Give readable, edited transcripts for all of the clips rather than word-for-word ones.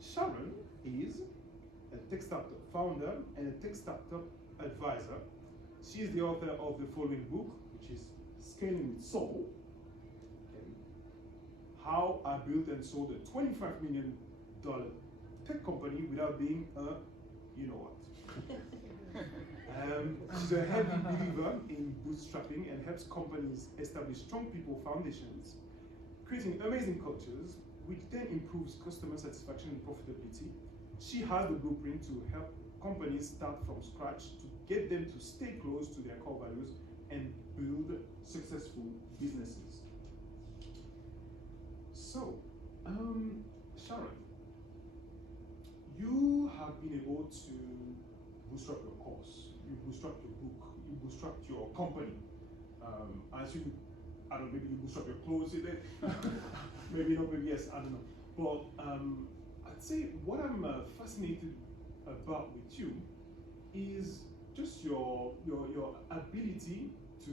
Sharon is a tech startup founder and a tech startup advisor. She is the author of the following book, which is Scaling with Soul. Okay. How I built and sold a $25 million tech company without being a you know what. She's a heavy believer in bootstrapping and helps companies establish strong people foundations, creating amazing cultures, which then improves customer satisfaction and profitability. She has the blueprint to help companies start from scratch, to get them to stay close to their core values and build successful businesses. So, Sharon, you have been able to bootstrap your course, you bootstrapped your book, you bootstrapped your company. I assume, I don't know, maybe you bootstrap your clothes, maybe not, maybe yes, I don't know. But I'd say what I'm fascinated about with you is just your ability to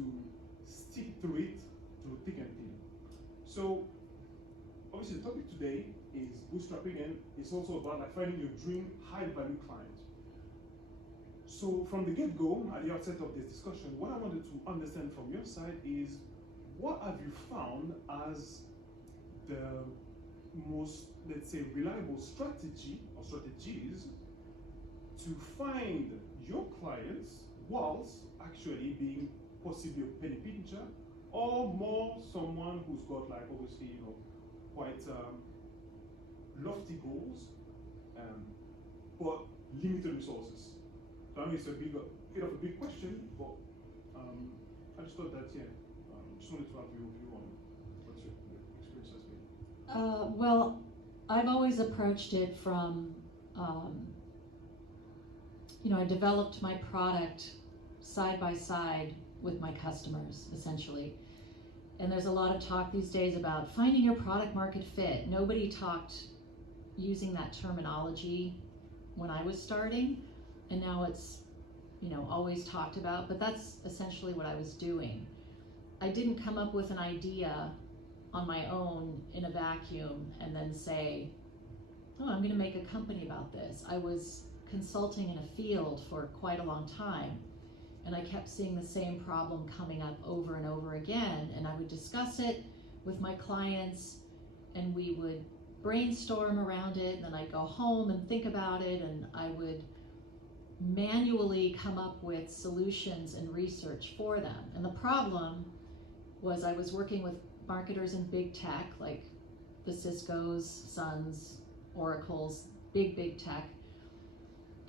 stick to it through thick and thin. So obviously the topic today is bootstrapping, and it's also about like finding your dream high value client. So from the get-go, at the outset of this discussion, what I wanted to understand from your side is, what have you found as the most, let's say, reliable strategy or strategies to find your clients whilst actually being possibly a penny pincher, or more someone who's got like obviously, you know, quite lofty goals, but limited resources? So I know it's a bit of a big question, but I just thought that, yeah, just wanted to have your view on what your experience has been. Well, I've always approached it from, I developed my product side by side with my customers, essentially. And there's a lot of talk these days about finding your product market fit. Nobody talked using that terminology when I was starting, and now it's, always talked about, but that's essentially what I was doing. I didn't come up with an idea on my own in a vacuum and then say, oh, I'm gonna make a company about this. I was consulting in a field for quite a long time, and I kept seeing the same problem coming up over and over again, and I would discuss it with my clients, and we would brainstorm around it, and then I'd go home and think about it, and I would manually come up with solutions and research for them. And the problem was I was working with marketers in big tech, like the Cisco's, Suns, Oracle's, big tech.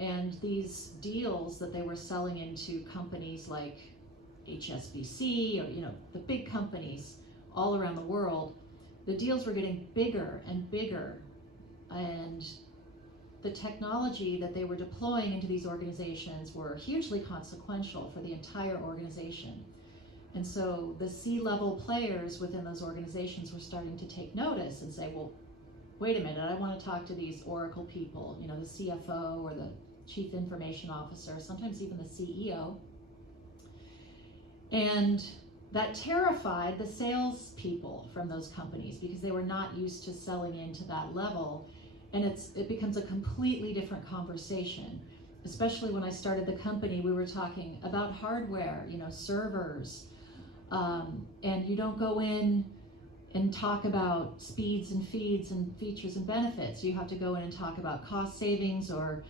And these deals that they were selling into companies like HSBC, or the big companies all around the world, the deals were getting bigger and bigger, and the technology that they were deploying into these organizations were hugely consequential for the entire organization. And so the C-level players within those organizations were starting to take notice and say, well, wait a minute, I want to talk to these Oracle people, the CFO or the Chief Information Officer, sometimes even the CEO. And that terrified the salespeople from those companies because they were not used to selling into that level. And it becomes a completely different conversation. Especially when I started the company, we were talking about hardware, servers. And you don't go in and talk about speeds and feeds and features and benefits. You have to go in and talk about cost savings or,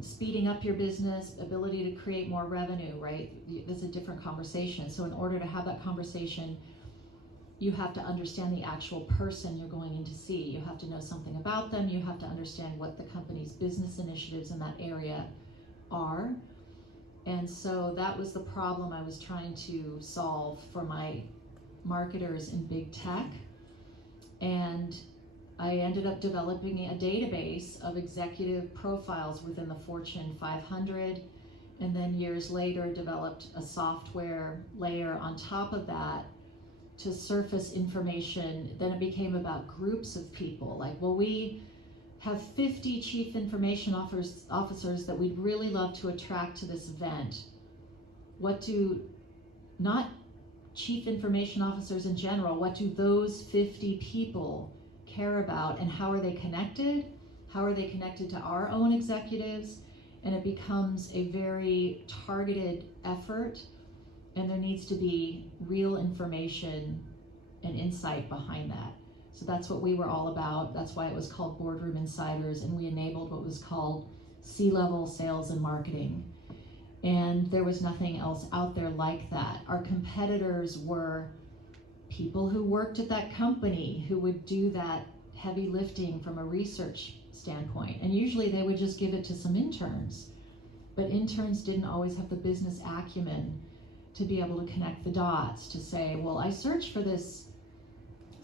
speeding up your business, ability to create more revenue, right? That's a different conversation. So in order to have that conversation, you have to understand the actual person you're going in to see. You have to know something about them. You have to understand what the company's business initiatives in that area are. And so that was the problem I was trying to solve for my marketers in big tech. And I ended up developing a database of executive profiles within the Fortune 500, and then years later developed a software layer on top of that to surface information. Then it became about groups of people. Like, well, we have 50 chief information officers that we'd really love to attract to this event. What do, not chief information officers in general, what do those 50 people care about, and how are they connected? How are they connected to our own executives? And it becomes a very targeted effort, and there needs to be real information and insight behind that. So that's what we were all about. That's why it was called Boardroom Insiders, and we enabled what was called C-level sales and marketing. And there was nothing else out there like that. Our competitors were people who worked at that company who would do that heavy lifting from a research standpoint. And usually they would just give it to some interns. But interns didn't always have the business acumen to be able to connect the dots, to say, well, I searched for this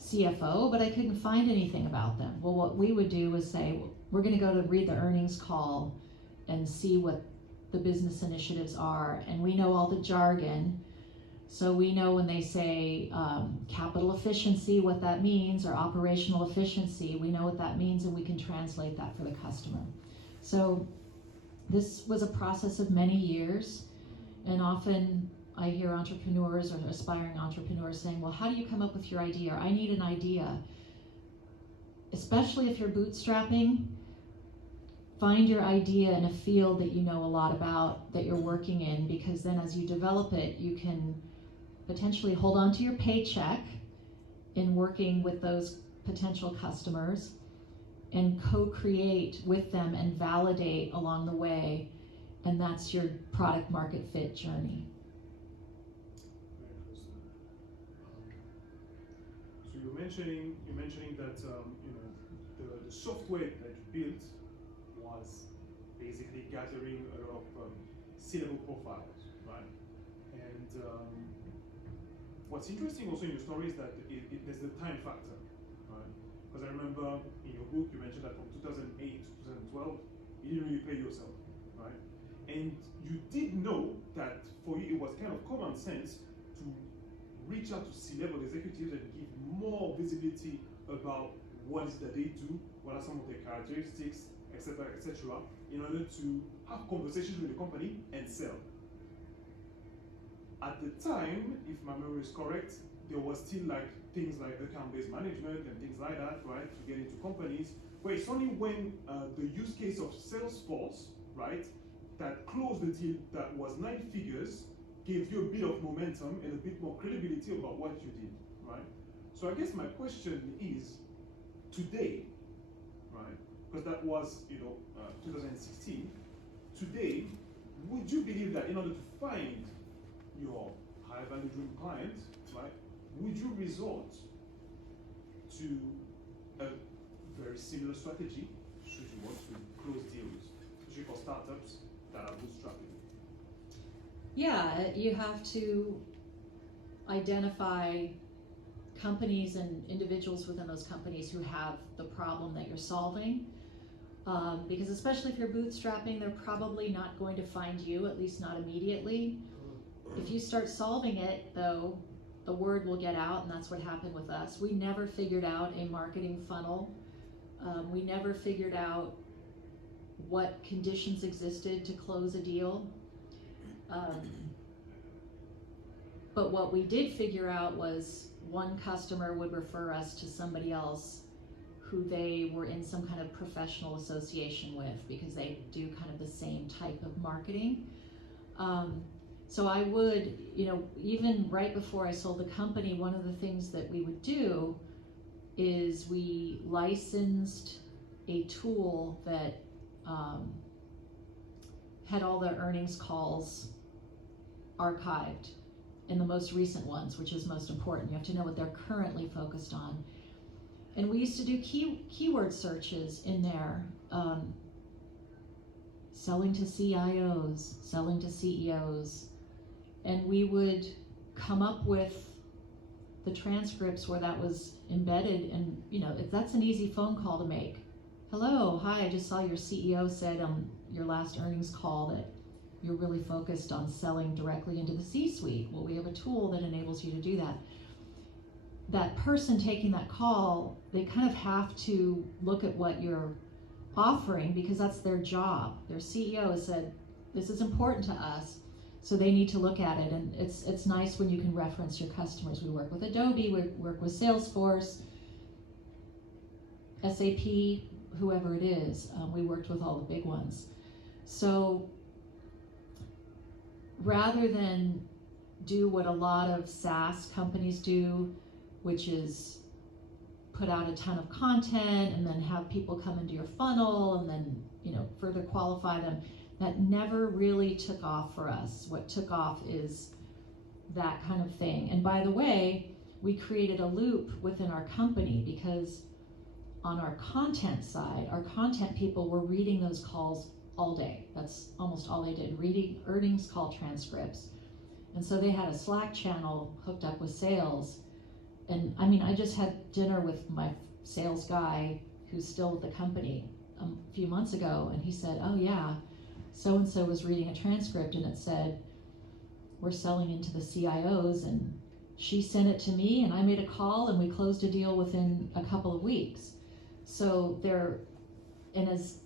CFO, but I couldn't find anything about them. Well, what we would do was say, well, we're going to go to read the earnings call and see what the business initiatives are. And we know all the jargon. So we know when they say capital efficiency, what that means, or operational efficiency, we know what that means, and we can translate that for the customer. So this was a process of many years, and often I hear entrepreneurs or aspiring entrepreneurs saying, well, how do you come up with your idea? Or I need an idea. Especially if you're bootstrapping, find your idea in a field that you know a lot about, that you're working in, because then as you develop it, you can potentially hold on to your paycheck in working with those potential customers and co-create with them and validate along the way, and that's your product market fit journey. So you're mentioning that the software that you built was basically gathering a lot of C-level profiles, right? And what's interesting also in your story is that there's the time factor, right? Because I remember in your book you mentioned that from 2008 to 2012 you didn't really pay yourself, right? And you did know that for you it was kind of common sense to reach out to C-level executives and give more visibility about what is that they do, what are some of their characteristics, etc., etc., in order to have conversations with the company and sell. At the time, if my memory is correct, there was still like things like account-based management and things like that, right, to get into companies. But it's only when the use case of Salesforce, right, that closed the deal that was 9 figures, gave you a bit of momentum and a bit more credibility about what you did, right? So I guess my question is, today, right, because that was 2016, today, would you believe that in order to find your high value dream client, right, would you resort to a very similar strategy should you want to close deals, especially for startups that are bootstrapping? Yeah, you have to identify companies and individuals within those companies who have the problem that you're solving. Because especially if you're bootstrapping, they're probably not going to find you, at least not immediately. If you start solving it, though, the word will get out, and that's what happened with us. We never figured out a marketing funnel. We never figured out what conditions existed to close a deal. But what we did figure out was one customer would refer us to somebody else who they were in some kind of professional association with, because they do kind of the same type of marketing. So I would, even right before I sold the company, one of the things that we would do is we licensed a tool that had all the earnings calls archived, and the most recent ones, which is most important. You have to know what they're currently focused on. And we used to do keyword searches in there, selling to CIOs, selling to CEOs, and we would come up with the transcripts where that was embedded. And that's an easy phone call to make. Hello, hi, I just saw your CEO said on your last earnings call that you're really focused on selling directly into the C-suite. Well, we have a tool that enables you to do that. That person taking that call, they kind of have to look at what you're offering, because that's their job. Their CEO has said, this is important to us, so they need to look at it. And it's nice when you can reference your customers. We work with Adobe, we work with Salesforce. SAP, whoever it is. We worked with all the big ones. So rather than do what a lot of SaaS companies do, which is put out a ton of content and then have people come into your funnel and then, you know, further qualify them, that never really took off for us. What took off is that kind of thing. And by the way, we created a loop within our company because on our content side, our content people were reading those calls all day. That's almost all they did, reading earnings call transcripts. And so they had a Slack channel hooked up with sales. And I mean, I just had dinner with my sales guy who's still with the company a few months ago, and he said, oh yeah, so-and-so was reading a transcript and it said, we're selling into the CIOs, and she sent it to me and I made a call and we closed a deal within a couple of weeks. So and as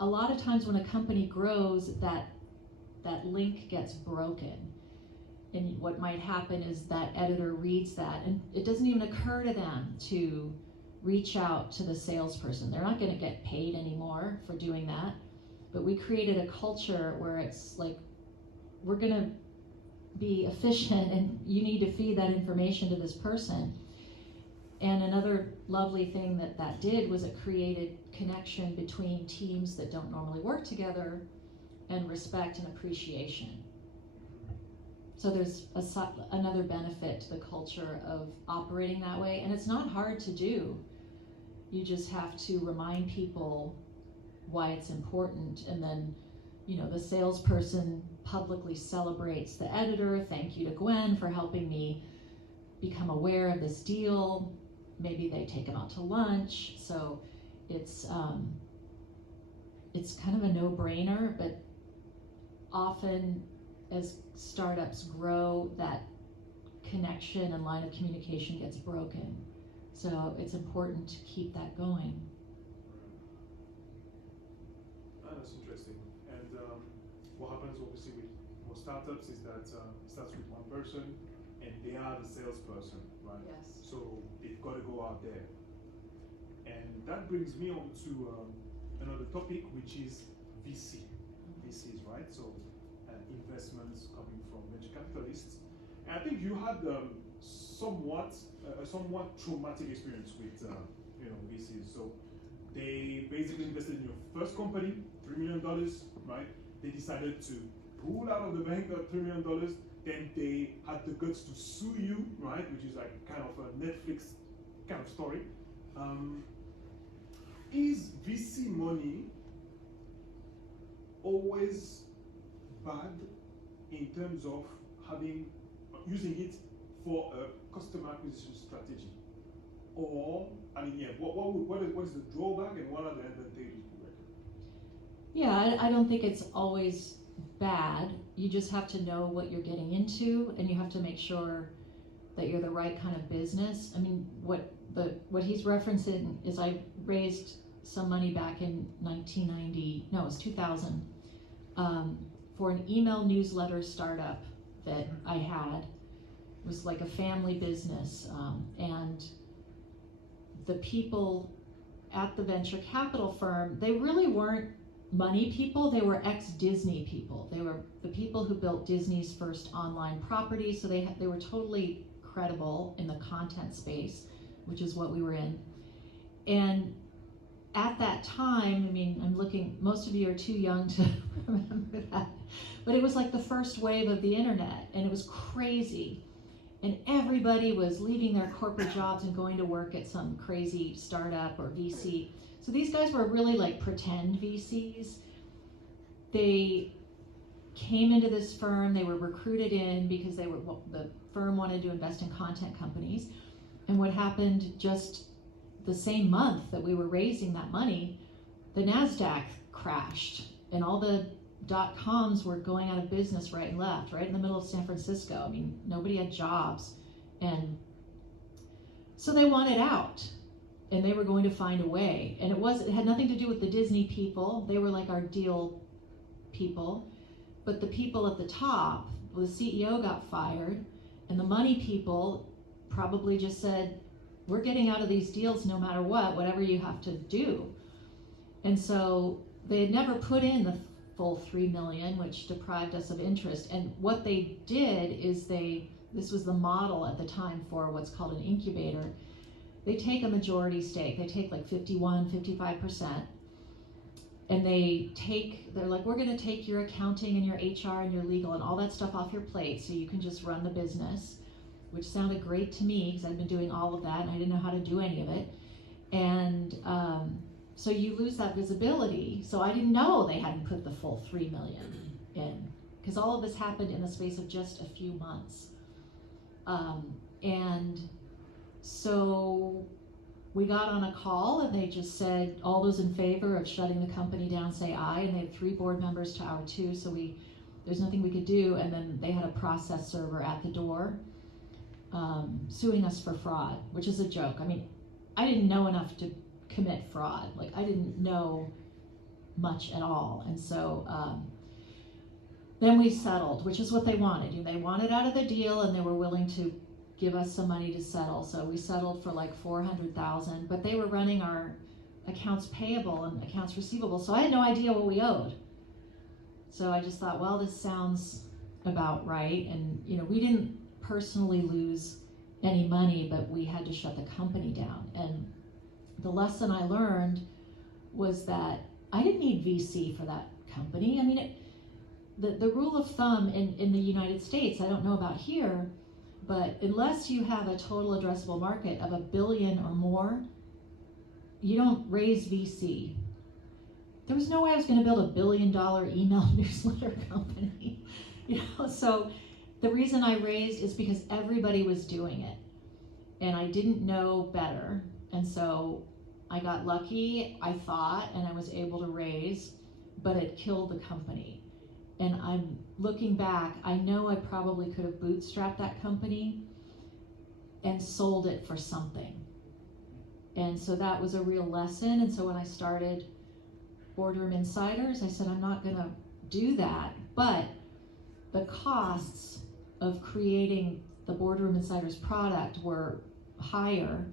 a lot of times when a company grows, that link gets broken. And what might happen is that editor reads that and it doesn't even occur to them to reach out to the salesperson. They're not going to get paid anymore for doing that. But we created a culture where it's like, we're going to be efficient and you need to feed that information to this person. And another lovely thing that did was it created connection between teams that don't normally work together and respect and appreciation. So there's another benefit to the culture of operating that way, and it's not hard to do. You just have to remind people why it's important, and then, you know, the salesperson publicly celebrates the editor. Thank you to Gwen for helping me become aware of this deal. Maybe they take him out to lunch. So it's kind of a no-brainer, but often as startups grow, that connection and line of communication gets broken. So it's important to keep that going. That's interesting. And what happens obviously with most startups is that it starts with one person and they are the salesperson, right? Yes. So they've got to go out there. And that brings me on to another topic, which is VCs, right? So investments coming from venture capitalists. And I think you had somewhat traumatic experience with VCs. So they basically invested in your first company, $3 million, right? They decided to pull out of the bank that $3 million. Then they had the guts to sue you, right? Which is like kind of a Netflix kind of story. Is VC money always bad in terms of using it for a customer acquisition strategy? Or, I mean, yeah, what is the drawback and what are the advantages? Yeah, I don't think it's always bad. You just have to know what you're getting into, and you have to make sure that you're the right kind of business. I mean, what he's referencing is I raised some money back in 2000, for an email newsletter startup that I had. It was like a family business, and the people at the venture capital firm, they really weren't money people, they were ex-Disney people. They were the people who built Disney's first online property, so they were totally credible in the content space, which is what we were in. And at that time, I mean, most of you are too young to remember that, but it was like the first wave of the internet, and it was crazy. And everybody was leaving their corporate jobs and going to work at some crazy startup or VC. So these guys were really like pretend VCs. They came into this firm, they were recruited in because the firm wanted to invest in content companies. And what happened just the same month that we were raising that money, the NASDAQ crashed and all the .coms were going out of business right and left, right in the middle of San Francisco. I mean, nobody had jobs. And so they wanted out and they were going to find a way. And it had nothing to do with the Disney people. They were like our deal people. But the people at the top, the CEO got fired, and the money people probably just said, we're getting out of these deals no matter what, whatever you have to do. And so they had never put in the full $3 million, which deprived us of interest. And what they did is this was the model at the time for what's called an incubator. They take a majority stake. They take like 51, 55%. And they're like, we're gonna take your accounting and your HR and your legal and all that stuff off your plate so you can just run the business, which sounded great to me because I'd been doing all of that and I didn't know how to do any of it. And so you lose that visibility. So I didn't know they hadn't put the full $3 million in, because all of this happened in the space of just a few months. And so we got on a call and they just said, all those in favor of shutting the company down say aye, and they had 3 board members to our 2, so there's nothing we could do. And then they had a process server at the door suing us for fraud, which is a joke. I mean, I didn't know enough to commit fraud. Like, I didn't know much at all. And so then we settled, which is what they wanted. They wanted out of the deal and they were willing to give us some money to settle. So we settled for like $400,000, but they were running our accounts payable and accounts receivable. So I had no idea what we owed. So I just thought, well, this sounds about right. And we didn't personally lose any money, but we had to shut the company down. And the lesson I learned was that I didn't need VC for that company. I mean, the rule of thumb in the United States, I don't know about here, but unless you have a total addressable market of $1 billion or more, you don't raise VC. There was no way I was going to build $1 billion email newsletter company. So the reason I raised is because everybody was doing it, and I didn't know better. And so I got lucky, I thought, and I was able to raise, but it killed the company. And I'm looking back, I know I probably could have bootstrapped that company and sold it for something. And so that was a real lesson. And so when I started Boardroom Insiders, I said, I'm not gonna do that, but the costs of creating the Boardroom Insiders product were higher.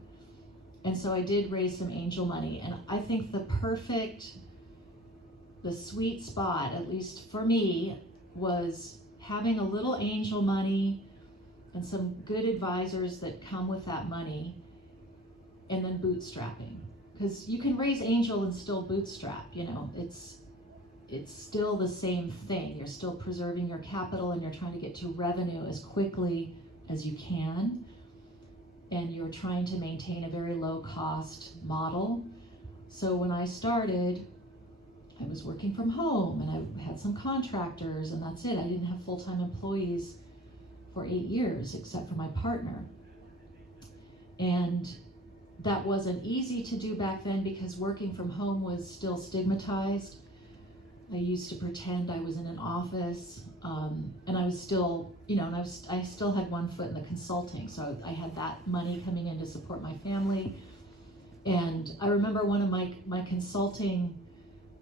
And so I did raise some angel money. And I think the sweet spot, at least for me, was having a little angel money and some good advisors that come with that money, and then bootstrapping. Because you can raise angel and still bootstrap, it's still the same thing. You're still preserving your capital and you're trying to get to revenue as quickly as you can. And you're trying to maintain a very low cost model. So when I started, I was working from home and I had some contractors and that's it. I didn't have full-time employees for 8 years except for my partner. And that wasn't easy to do back then because working from home was still stigmatized. I used to pretend I was in an office, and I was still, I still had one foot in the consulting. So I had that money coming in to support my family. And I remember one of my consulting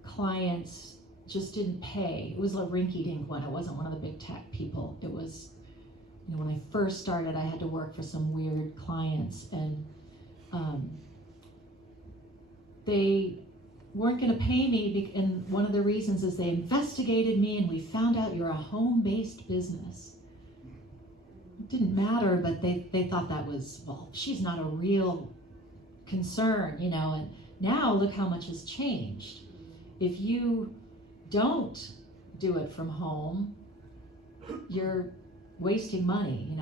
clients just didn't pay. It was a rinky-dink one. It wasn't one of the big tech people. It was, when I first started, I had to work for some weird clients, and they weren't going to pay me, and one of the reasons is they investigated me and we found out you're a home-based business. It didn't matter, but they thought that was, well, she's not a real concern, and now look how much has changed. If you don't do it from home, you're wasting money.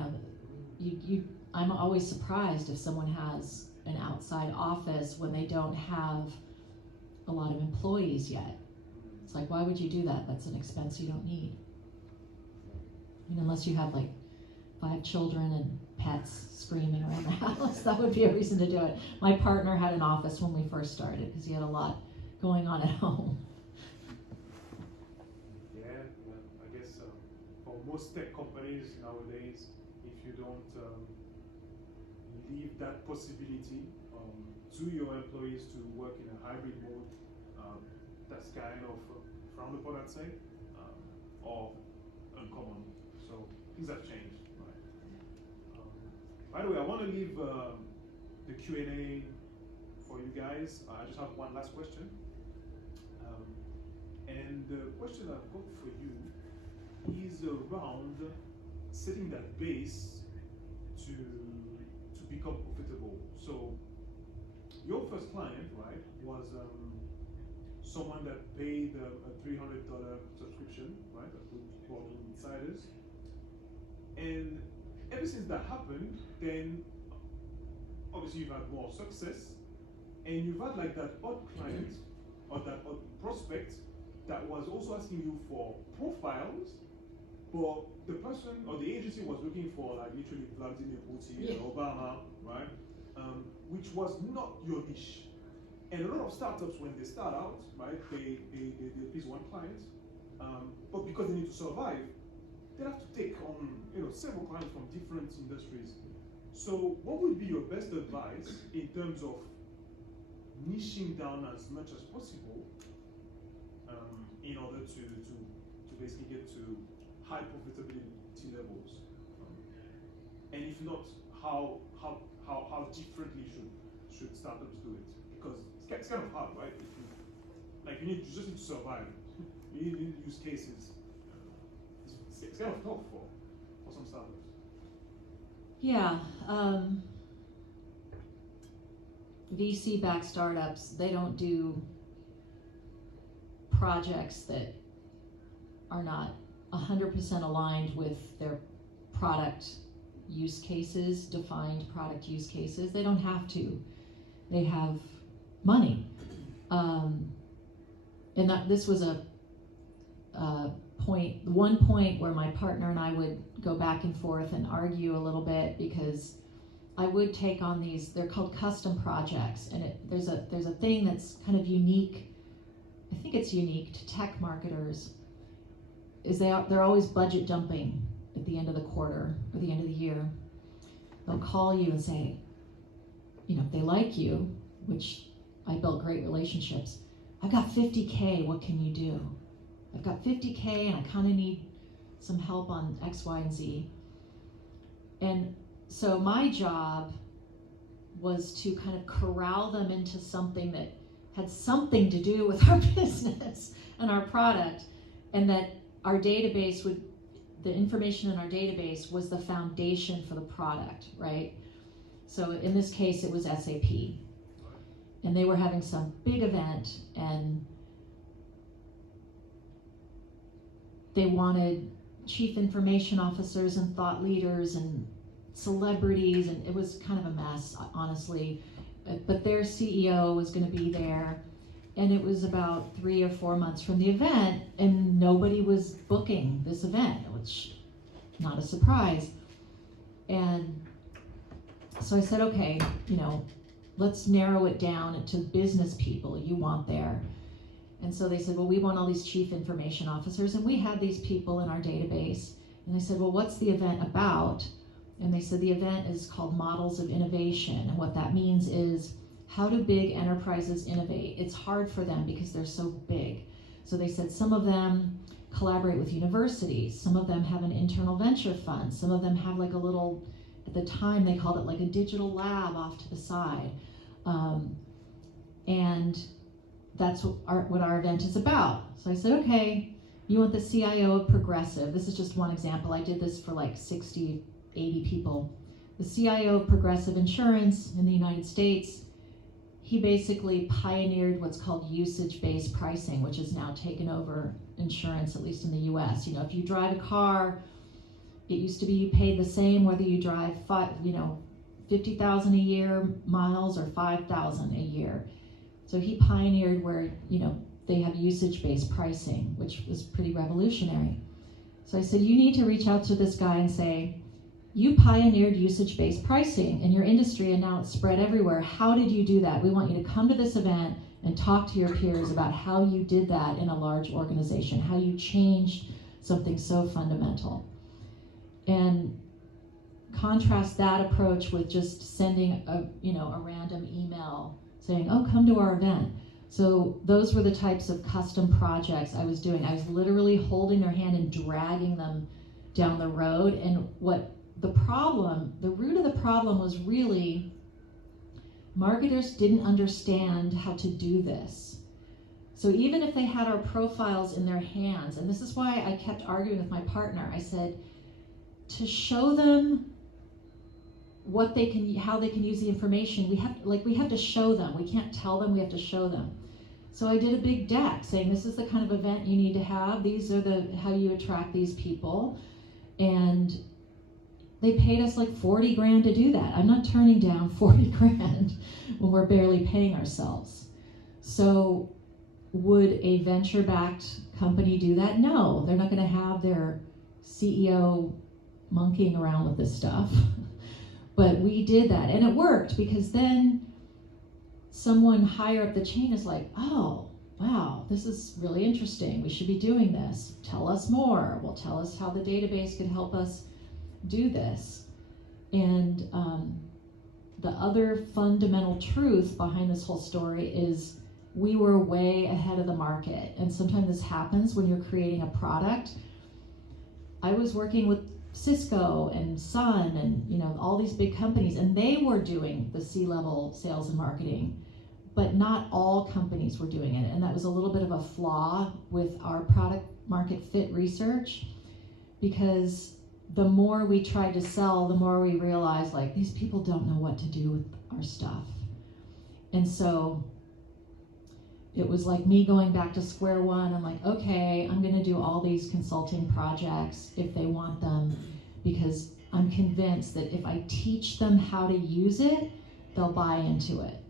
I'm always surprised if someone has an outside office when they don't have a lot of employees yet. It's like, why would you do that? That's an expense you don't need. Unless you have like 5 children and pets screaming around the house, that would be a reason to do it. My partner had an office when we first started because he had a lot going on at home. Yeah, I guess for most tech companies nowadays, if you don't leave that possibility to your employees to work in a hybrid mode, that's kind of frowned upon, I'd say, or uncommon. So things have changed. Right? By the way, I want to leave the Q&A for you guys. I just have one last question. And the question I've got for you is around setting that base to become profitable. So your first client, right, was someone that paid a $300 subscription, right, at Boardroom Insiders. And ever since that happened, then obviously you've had more success, and you've had like that odd client or that odd prospect that was also asking you for profiles, but the person or the agency was looking for like literally Vladimir Putin and Obama, right? Which was not your niche. And a lot of startups, when they start out, right, they please one client, but because they need to survive, they have to take on several clients from different industries. So what would be your best advice in terms of niching down as much as possible in order to basically get to high profitability levels? And if not, how differently should startups do it? Because it's kind of hard, right? You just need to survive. You need use cases. It's kind of tough for some startups. Yeah. VC-backed startups, they don't do projects that are not 100% aligned with their product use cases, defined product use cases. They don't have to. They have money. And this was one point where my partner and I would go back and forth and argue a little bit, because I would take on these, they're called custom projects, and there's a thing that's kind of unique, I think it's unique to tech marketers, is they're always budget dumping at the end of the quarter or the end of the year. They'll call you and say, if they like you, which I built great relationships, I've got 50K, what can you do? I've got 50K and I kind of need some help on X, Y, and Z. And so my job was to kind of corral them into something that had something to do with our business and our product, and that our database the information in our database was the foundation for the product, right? So in this case, it was SAP. And they were having some big event, and they wanted chief information officers and thought leaders and celebrities, and it was kind of a mess, honestly. But their CEO was going to be there, and it was about 3 or 4 months from the event, and nobody was booking this event, which not a surprise. And so I said, okay, let's narrow it down to business people you want there. And so they said, well, we want all these chief information officers, and we had these people in our database. And I said, well, what's the event about? And they said the event is called Models of Innovation, and what that means is, how do big enterprises innovate? It's hard for them because they're so big. So they said some of them collaborate with universities, some of them have an internal venture fund, some of them have like a little, at the time they called it like a digital lab off to the side. And that's what our event is about. So I said, okay, you want the CIO of Progressive. This is just one example. I did this for like 60, 80 people. The CIO of Progressive Insurance in the United States, he basically pioneered what's called usage-based pricing, which has now taken over insurance, at least in the US. If you drive a car, it used to be you paid the same whether you drive 50,000 a year miles or 5,000 a year. So he pioneered where, they have usage-based pricing, which was pretty revolutionary. So I said, you need to reach out to this guy and say, you pioneered usage-based pricing in your industry and now it's spread everywhere. How did you do that? We want you to come to this event and talk to your peers about how you did that in a large organization, how you changed something so fundamental. And contrast that approach with just sending a random email saying, oh, come to our event. So those were the types of custom projects I was doing. I was literally holding their hand and dragging them down the road. And the root of the problem was really marketers didn't understand how to do this. So even if they had our profiles in their hands, and this is why I kept arguing with my partner, I said, to show them what they can, how they can use the information, we have to show them. We can't tell them, we have to show them. So I did a big deck saying, this is the kind of event you need to have. These are how you attract these people. And they paid us like 40 grand to do that. I'm not turning down 40 grand when we're barely paying ourselves. So would a venture-backed company do that? No, they're not going to have their CEO monkeying around with this stuff. But we did that, and it worked, because then someone higher up the chain is like, oh, wow, this is really interesting. We should be doing this. Tell us more. Well, tell us how the database could help us do this. And the other fundamental truth behind this whole story is we were way ahead of the market. And sometimes this happens when you're creating a product. I was working with Cisco and Sun and all these big companies, and they were doing the C-level sales and marketing, but not all companies were doing it. And that was a little bit of a flaw with our product market fit research, because the more we tried to sell, the more we realized, like, these people don't know what to do with our stuff. And so it was like me going back to square one. I'm like, okay, I'm going to do all these consulting projects if they want them, because I'm convinced that if I teach them how to use it, they'll buy into it.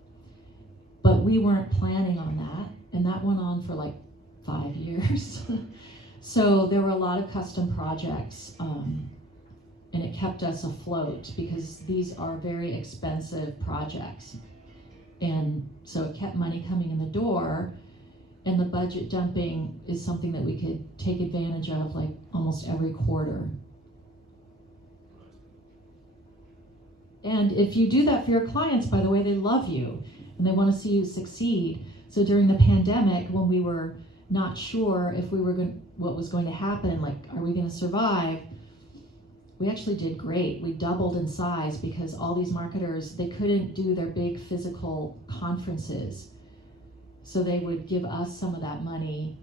But we weren't planning on that, and that went on for like 5 years. So there were a lot of custom projects, and it kept us afloat, because these are very expensive projects. And so it kept money coming in the door, and the budget dumping is something that we could take advantage of like almost every quarter. And if you do that for your clients, by the way, they love you and they want to see you succeed. So during the pandemic, when we were not sure if what was going to happen, like, are we going to survive? We actually did great. We doubled in size, because all these marketers, they couldn't do their big physical conferences. So they would give us some of that money,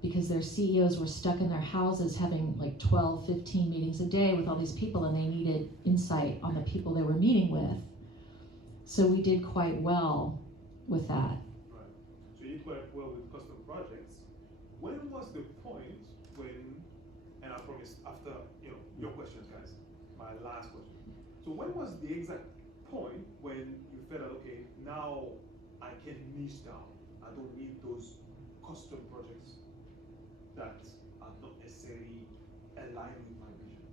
because their CEOs were stuck in their houses having like 12, 15 meetings a day with all these people, and they needed insight on the people they were meeting with. So we did quite well with that. Right. So you did quite well with custom projects. When was the point when, and I promise after your questions, guys, my last question. So when was the exact point when you felt that, okay, now I can niche down? I don't need those custom projects that are not necessarily aligned with my vision.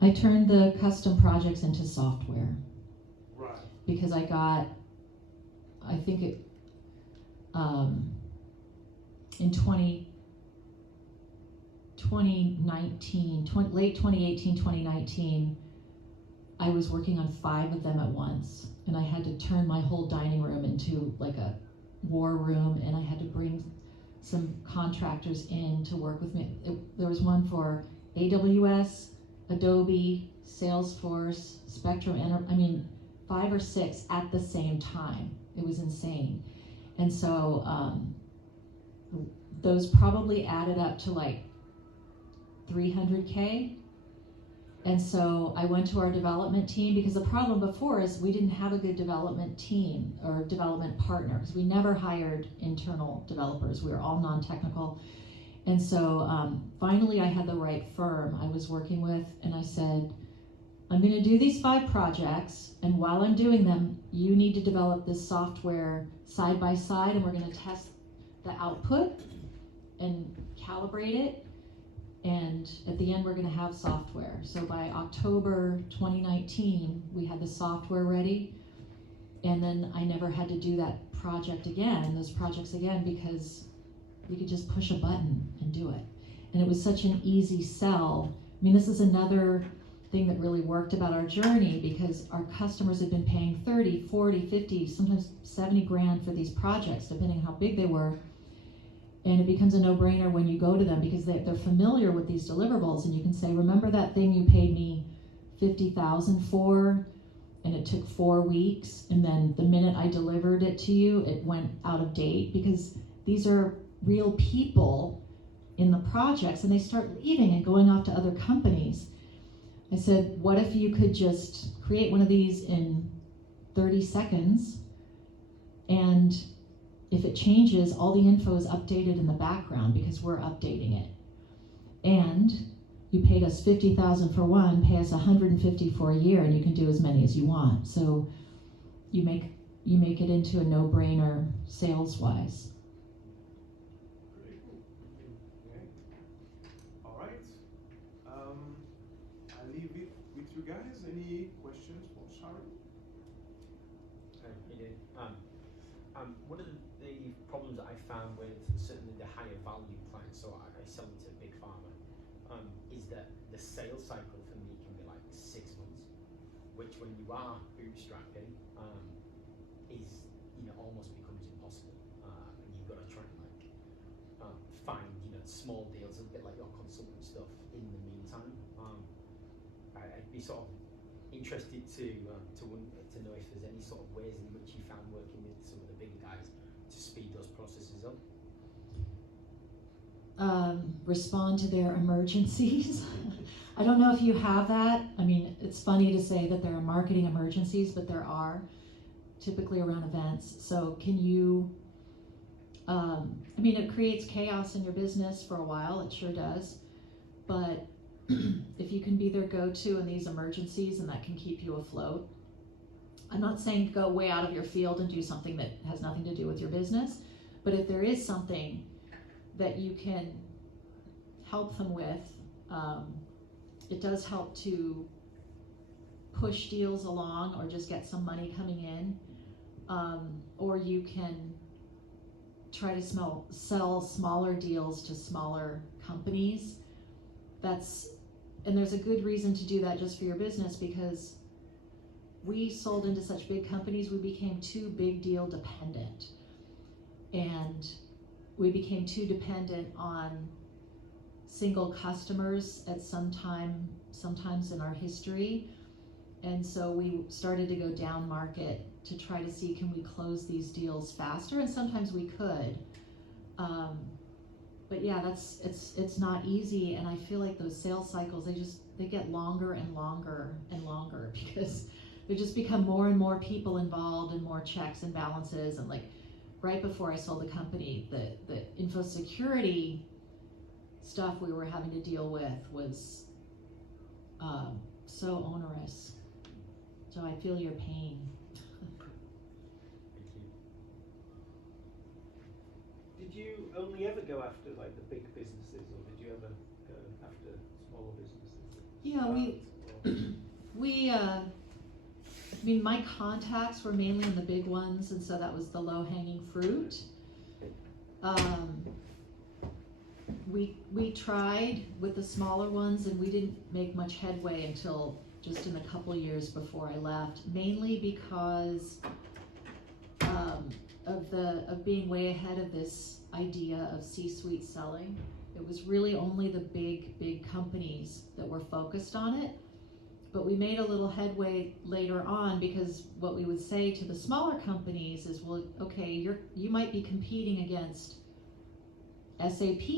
I turned the custom projects into software. Right. Because I got, I think it, in 2019, late 2018, 2019, I was working on 5 of them at once, and I had to turn my whole dining room into like a war room, and I had to bring some contractors in to work with me. There was one for AWS, Adobe, Salesforce, Spectrum, 5 or 6 at the same time. It was insane. And so those probably added up to like 300K. And so I went to our development team, because the problem before is we didn't have a good development team or development partner, because we never hired internal developers. We were all non-technical. And so finally I had the right firm I was working with, and I said, I'm going to do these 5 projects, and while I'm doing them, you need to develop this software side by side, and we're going to test the output and calibrate it. And at the end, we're going to have software. So by October 2019, we had the software ready. And then I never had to do that project again, those projects again, because you could just push a button and do it. And it was such an easy sell. I mean, this is another thing that really worked about our journey, because our customers had been paying 30, 40, 50, sometimes 70 grand for these projects, depending on how big they were. And it becomes a no-brainer when you go to them, because they're familiar with these deliverables, and you can say, remember that thing you paid me $50,000 for? and it took 4 weeks, and then the minute I delivered it to you, it went out of date, because these are real people in the projects, and they start leaving and going off to other companies. I said, what if you could just create one of these in 30 seconds, and if it changes, all the info is updated in the background because we're updating it. And you paid us $50,000 for one, pay us $150 for a year, and you can do as many as you want. So you make it into a no-brainer sales-wise. Pretty cool. Okay. All right. I'll leave it with you guys. Any questions for Sharon? One of the problems that I found with certainly the higher value clients, so I sell them to a big pharma, is that the sales cycle for me can be like 6 months, which when you are bootstrapping, is almost becomes impossible. And you've got to try and find small deals, a bit like your consultant stuff in the meantime. I'd be sort of interested to know if there's any sort of ways in which you found working with some of the bigger guys to speed those processes up. Respond to their emergencies. I don't know if you have that. I mean, it's funny to say that there are marketing emergencies, but there are, typically around events. So can you, it creates chaos in your business for a while, it sure does, but if you can be their go-to in these emergencies, and that can keep you afloat. I'm not saying go way out of your field and do something that has nothing to do with your business, but if there is something that you can help them with, it does help to push deals along or just get some money coming in, or you can try to sell smaller deals to smaller companies. And there's a good reason to do that just for your business, because we sold into such big companies, we became too big deal dependent. And we became too dependent on single customers at sometimes in our history. And so we started to go down market to try to see, can we close these deals faster? And sometimes we could. But yeah, it's not easy, and I feel like those sales cycles, they get longer and longer and longer, because there just become more and more people involved and more checks and balances. And like right before I sold the company, the info security stuff we were having to deal with was so onerous. So I feel your pain. Did you only ever go after like the big businesses, or did you ever go after smaller businesses? Yeah, my contacts were mainly in the big ones, and so that was the low-hanging fruit. We tried with the smaller ones, and we didn't make much headway until just in a couple years before I left, mainly because of being way ahead of this idea of C-suite selling. It was really only the big companies that were focused on it. But we made a little headway later on, because what we would say to the smaller companies is, well, okay, you might be competing against SAP.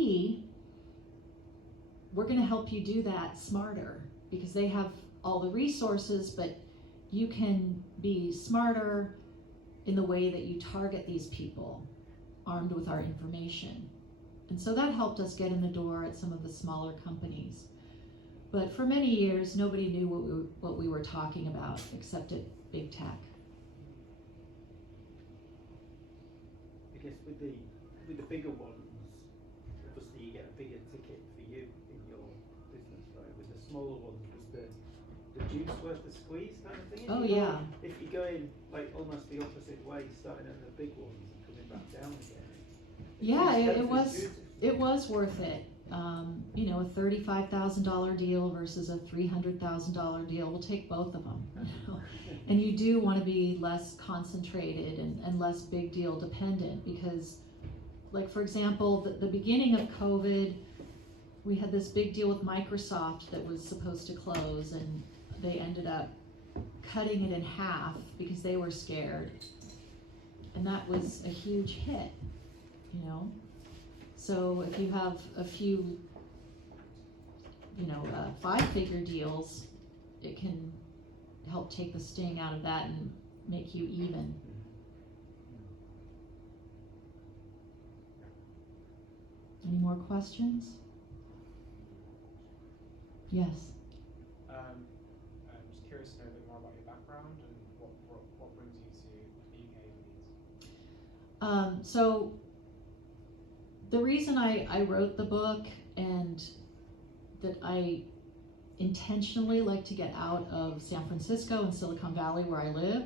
We're going to help you do that smarter, because they have all the resources, but you can be smarter in the way that you target these people, armed with our information. And so that helped us get in the door at some of the smaller companies. But for many years, nobody knew what we were talking about, except at big tech. I guess with the bigger ones, obviously you get a bigger ticket for you in your business, right? With the smaller ones, was the juice worth the squeeze kind of thing? If you go in like almost the opposite way, starting at the big ones and coming back down again. Yeah, it was worth it. A $35,000 deal versus a $300,000 deal, we'll take both of them. And you do want to be less concentrated and less big deal dependent, because, like, for example, the beginning of COVID, we had this big deal with Microsoft that was supposed to close, and they ended up cutting it in half because they were scared. And that was a huge hit, you know? So if you have a few, you know, 5-figure deals, it can help take the sting out of that and make you even. Any more questions? Yes. I'm just curious to know a bit more about your background and what brings you to the UK and Leeds. So the reason I wrote the book and that I intentionally like to get out of San Francisco and Silicon Valley where I live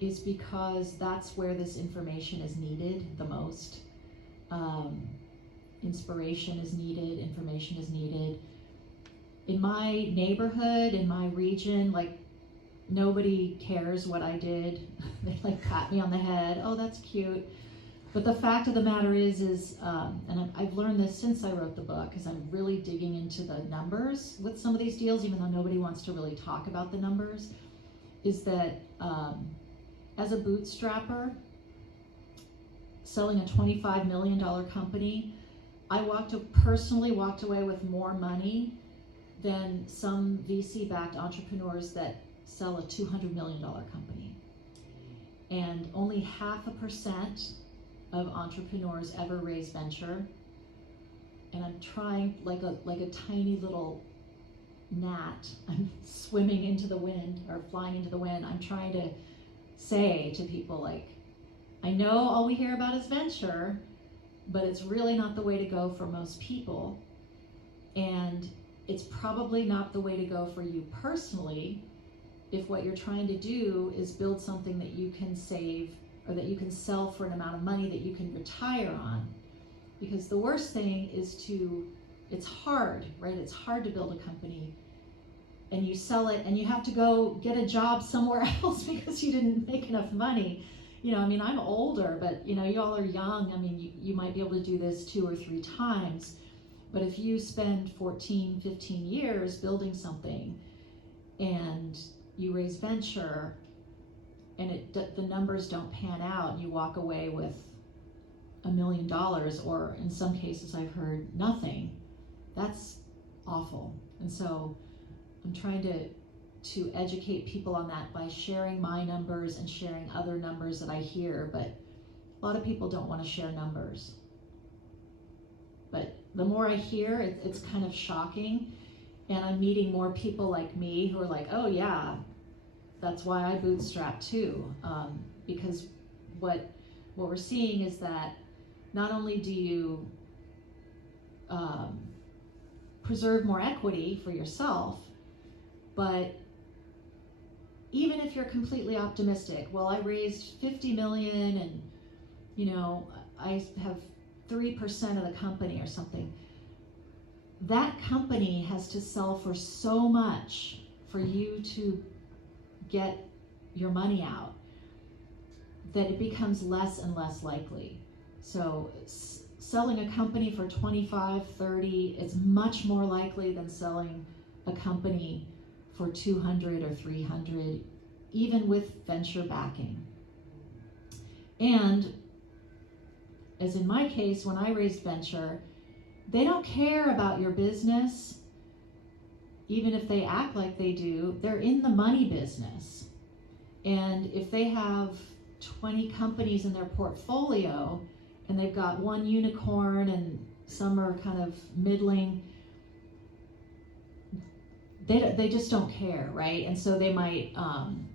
is because that's where this information is needed the most. Inspiration is needed, information is needed. In my neighborhood, in my region, like nobody cares what I did. They like pat me on the head, oh that's cute. But the fact of the matter is and I've learned this since I wrote the book, because I'm really digging into the numbers with some of these deals, even though nobody wants to really talk about the numbers, is that as a bootstrapper, selling a $25 million company, I personally walked away with more money than some VC-backed entrepreneurs that sell a $200 million company. And only 0.5% of entrepreneurs ever raise venture. And I'm trying, like a tiny little gnat, I'm swimming into the wind or flying into the wind. I'm trying to say to people, like, I know all we hear about is venture, but it's really not the way to go for most people. And it's probably not the way to go for you personally if what you're trying to do is build something that you can save or that you can sell for an amount of money that you can retire on. Because the worst thing is it's hard, right? It's hard to build a company and you sell it and you have to go get a job somewhere else because you didn't make enough money. You know, I mean, I'm older, but you know, you all are young. I mean, you might be able to do this 2 or 3 times. But if you spend 14, 15 years building something and you raise venture and the numbers don't pan out and you walk away with $1 million, or in some cases I've heard nothing, that's awful. And so I'm trying to educate people on that by sharing my numbers and sharing other numbers that I hear, but a lot of people don't want to share numbers. But the more I hear, it's kind of shocking, and I'm meeting more people like me who are like, oh yeah, that's why I bootstrap too, because what we're seeing is that not only do you preserve more equity for yourself, but even if you're completely optimistic, well, I raised 50 million and, you know, I have 3% of the company or something, that company has to sell for so much for you to get your money out that it becomes less and less likely. So selling a company for 25, 30 is much more likely than selling a company for 200 or 300, even with venture backing. And as in my case, when I raised venture, they don't care about your business, even if they act like they do. They're in the money business. And if they have 20 companies in their portfolio and they've got one unicorn and some are kind of middling, they just don't care, right? And so they might,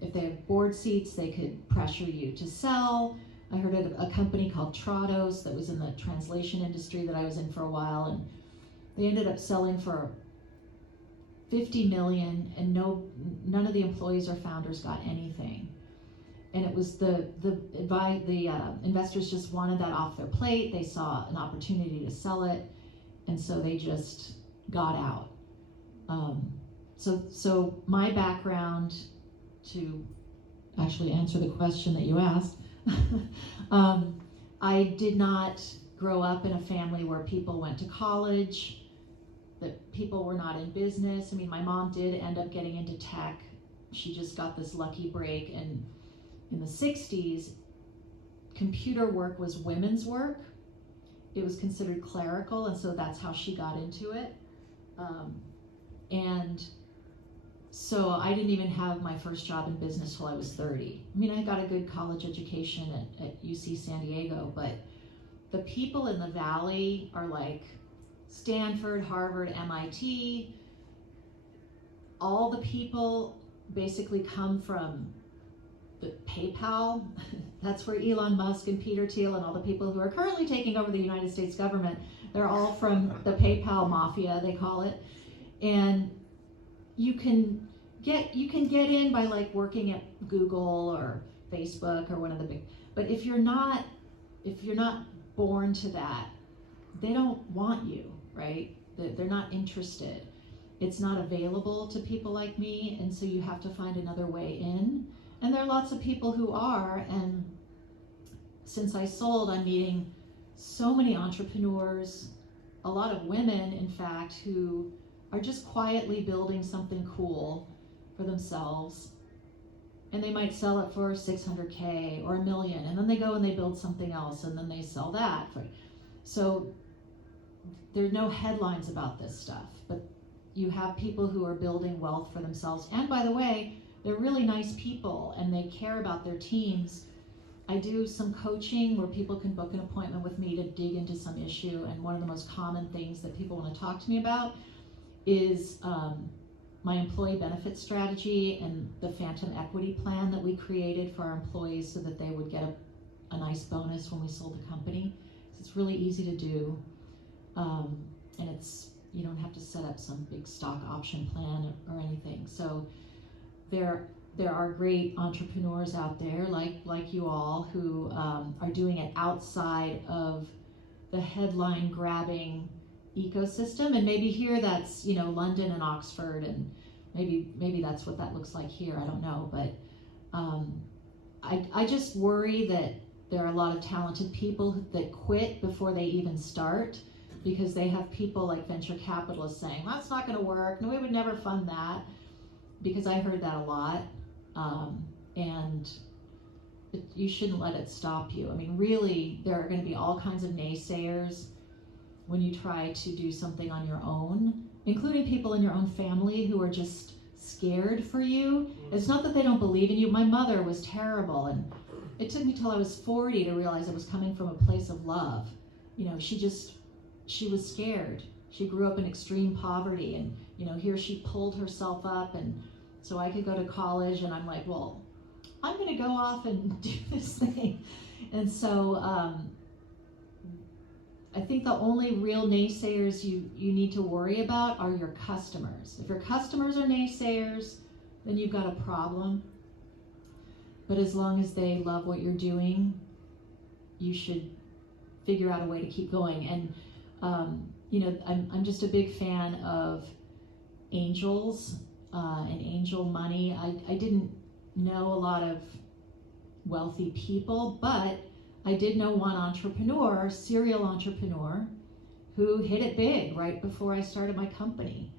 if they have board seats, they could pressure you to sell. I heard of a company called Trados that was in the translation industry that I was in for a while, and they ended up selling for 50 million, and none of the employees or founders got anything. And it was the investors just wanted that off their plate. They saw an opportunity to sell it, and so they just got out. So my background, to actually answer the question that you asked, I did not grow up in a family where people went to college, that people were not in business. I mean, my mom did end up getting into tech she just got this lucky break. And in the 60s, computer work was women's work. It was considered clerical, and so that's how she got into it. And so I didn't even have my first job in business till I was 30. I mean, I got a good college education at UC San Diego, but the people in the Valley are like Stanford, Harvard, MIT. All the people basically come from the PayPal. That's where Elon Musk and Peter Thiel and all the people who are currently taking over the United States government, they're all from the PayPal mafia, they call it. And you can get in by like working at Google or Facebook or one of the big, but if you're not born to that, they don't want you, right? They're not interested. It's not available to people like me, and so you have to find another way in. And there are lots of people who are, and since I sold, I'm meeting so many entrepreneurs, a lot of women, in fact, who are just quietly building something cool for themselves. And they might sell it for $600K or $1 million, and then they go and they build something else, and then they sell that. So there are no headlines about this stuff, but you have people who are building wealth for themselves. And by the way, they're really nice people, and they care about their teams. I do some coaching where people can book an appointment with me to dig into some issue, and one of the most common things that people want to talk to me about is my employee benefit strategy and the phantom equity plan that we created for our employees so that they would get a nice bonus when we sold the company. It's really easy to do, and you don't have to set up some big stock option plan or anything. So there are great entrepreneurs out there like you all who are doing it outside of the headline grabbing ecosystem, and maybe here that's London and Oxford, and maybe that's what that looks like here. I don't know, but I just worry that there are a lot of talented people that quit before they even start because they have people like venture capitalists saying that's not going to work. No, we would never fund that, because I heard that a lot, and you shouldn't let it stop you. I mean, really, there are going to be all kinds of naysayers when you try to do something on your own, including people in your own family who are just scared for you. It's not that they don't believe in you. My mother was terrible, and it took me till I was 40 to realize it was coming from a place of love. She was scared. She grew up in extreme poverty, and here she pulled herself up, and so I could go to college, and I'm like, well, I'm going to go off and do this thing. And so I think the only real naysayers you need to worry about are your customers. If your customers are naysayers, then you've got a problem. But as long as they love what you're doing, you should figure out a way to keep going. And I'm just a big fan of angels and angel money. I didn't know a lot of wealthy people, but I did know one serial entrepreneur, who hit it big right before I started my company.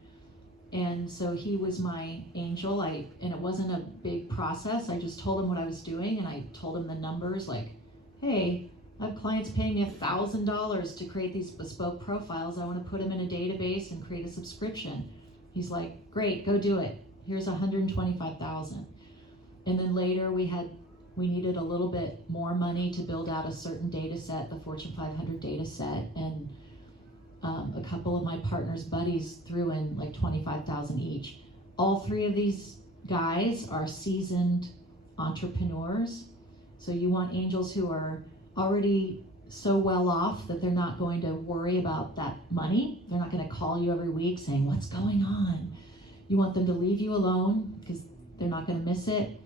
And so he was my angel. And it wasn't a big process. I just told him what I was doing, and I told him the numbers, like, hey, I have clients paying me $1,000 to create these bespoke profiles. I want to put them in a database and create a subscription. He's like, great, go do it. Here's $125,000. And then later we needed a little bit more money to build out a certain data set, the Fortune 500 data set, and a couple of my partners' buddies threw in like $25,000 each. All three of these guys are seasoned entrepreneurs. So you want angels who are already so well off that they're not going to worry about that money. They're not going to call you every week saying, what's going on? You want them to leave you alone because they're not going to miss it.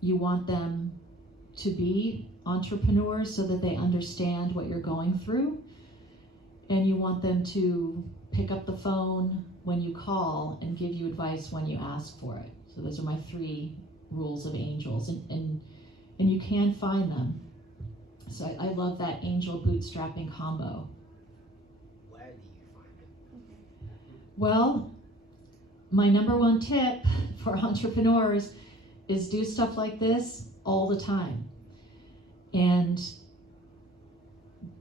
You want them to be entrepreneurs so that they understand what you're going through. And you want them to pick up the phone when you call and give you advice when you ask for it. So those are my 3 rules of angels. And you can find them. So I love that angel bootstrapping combo. Where do you find them? Well, my number 1 tip for entrepreneurs is do stuff like this all the time. And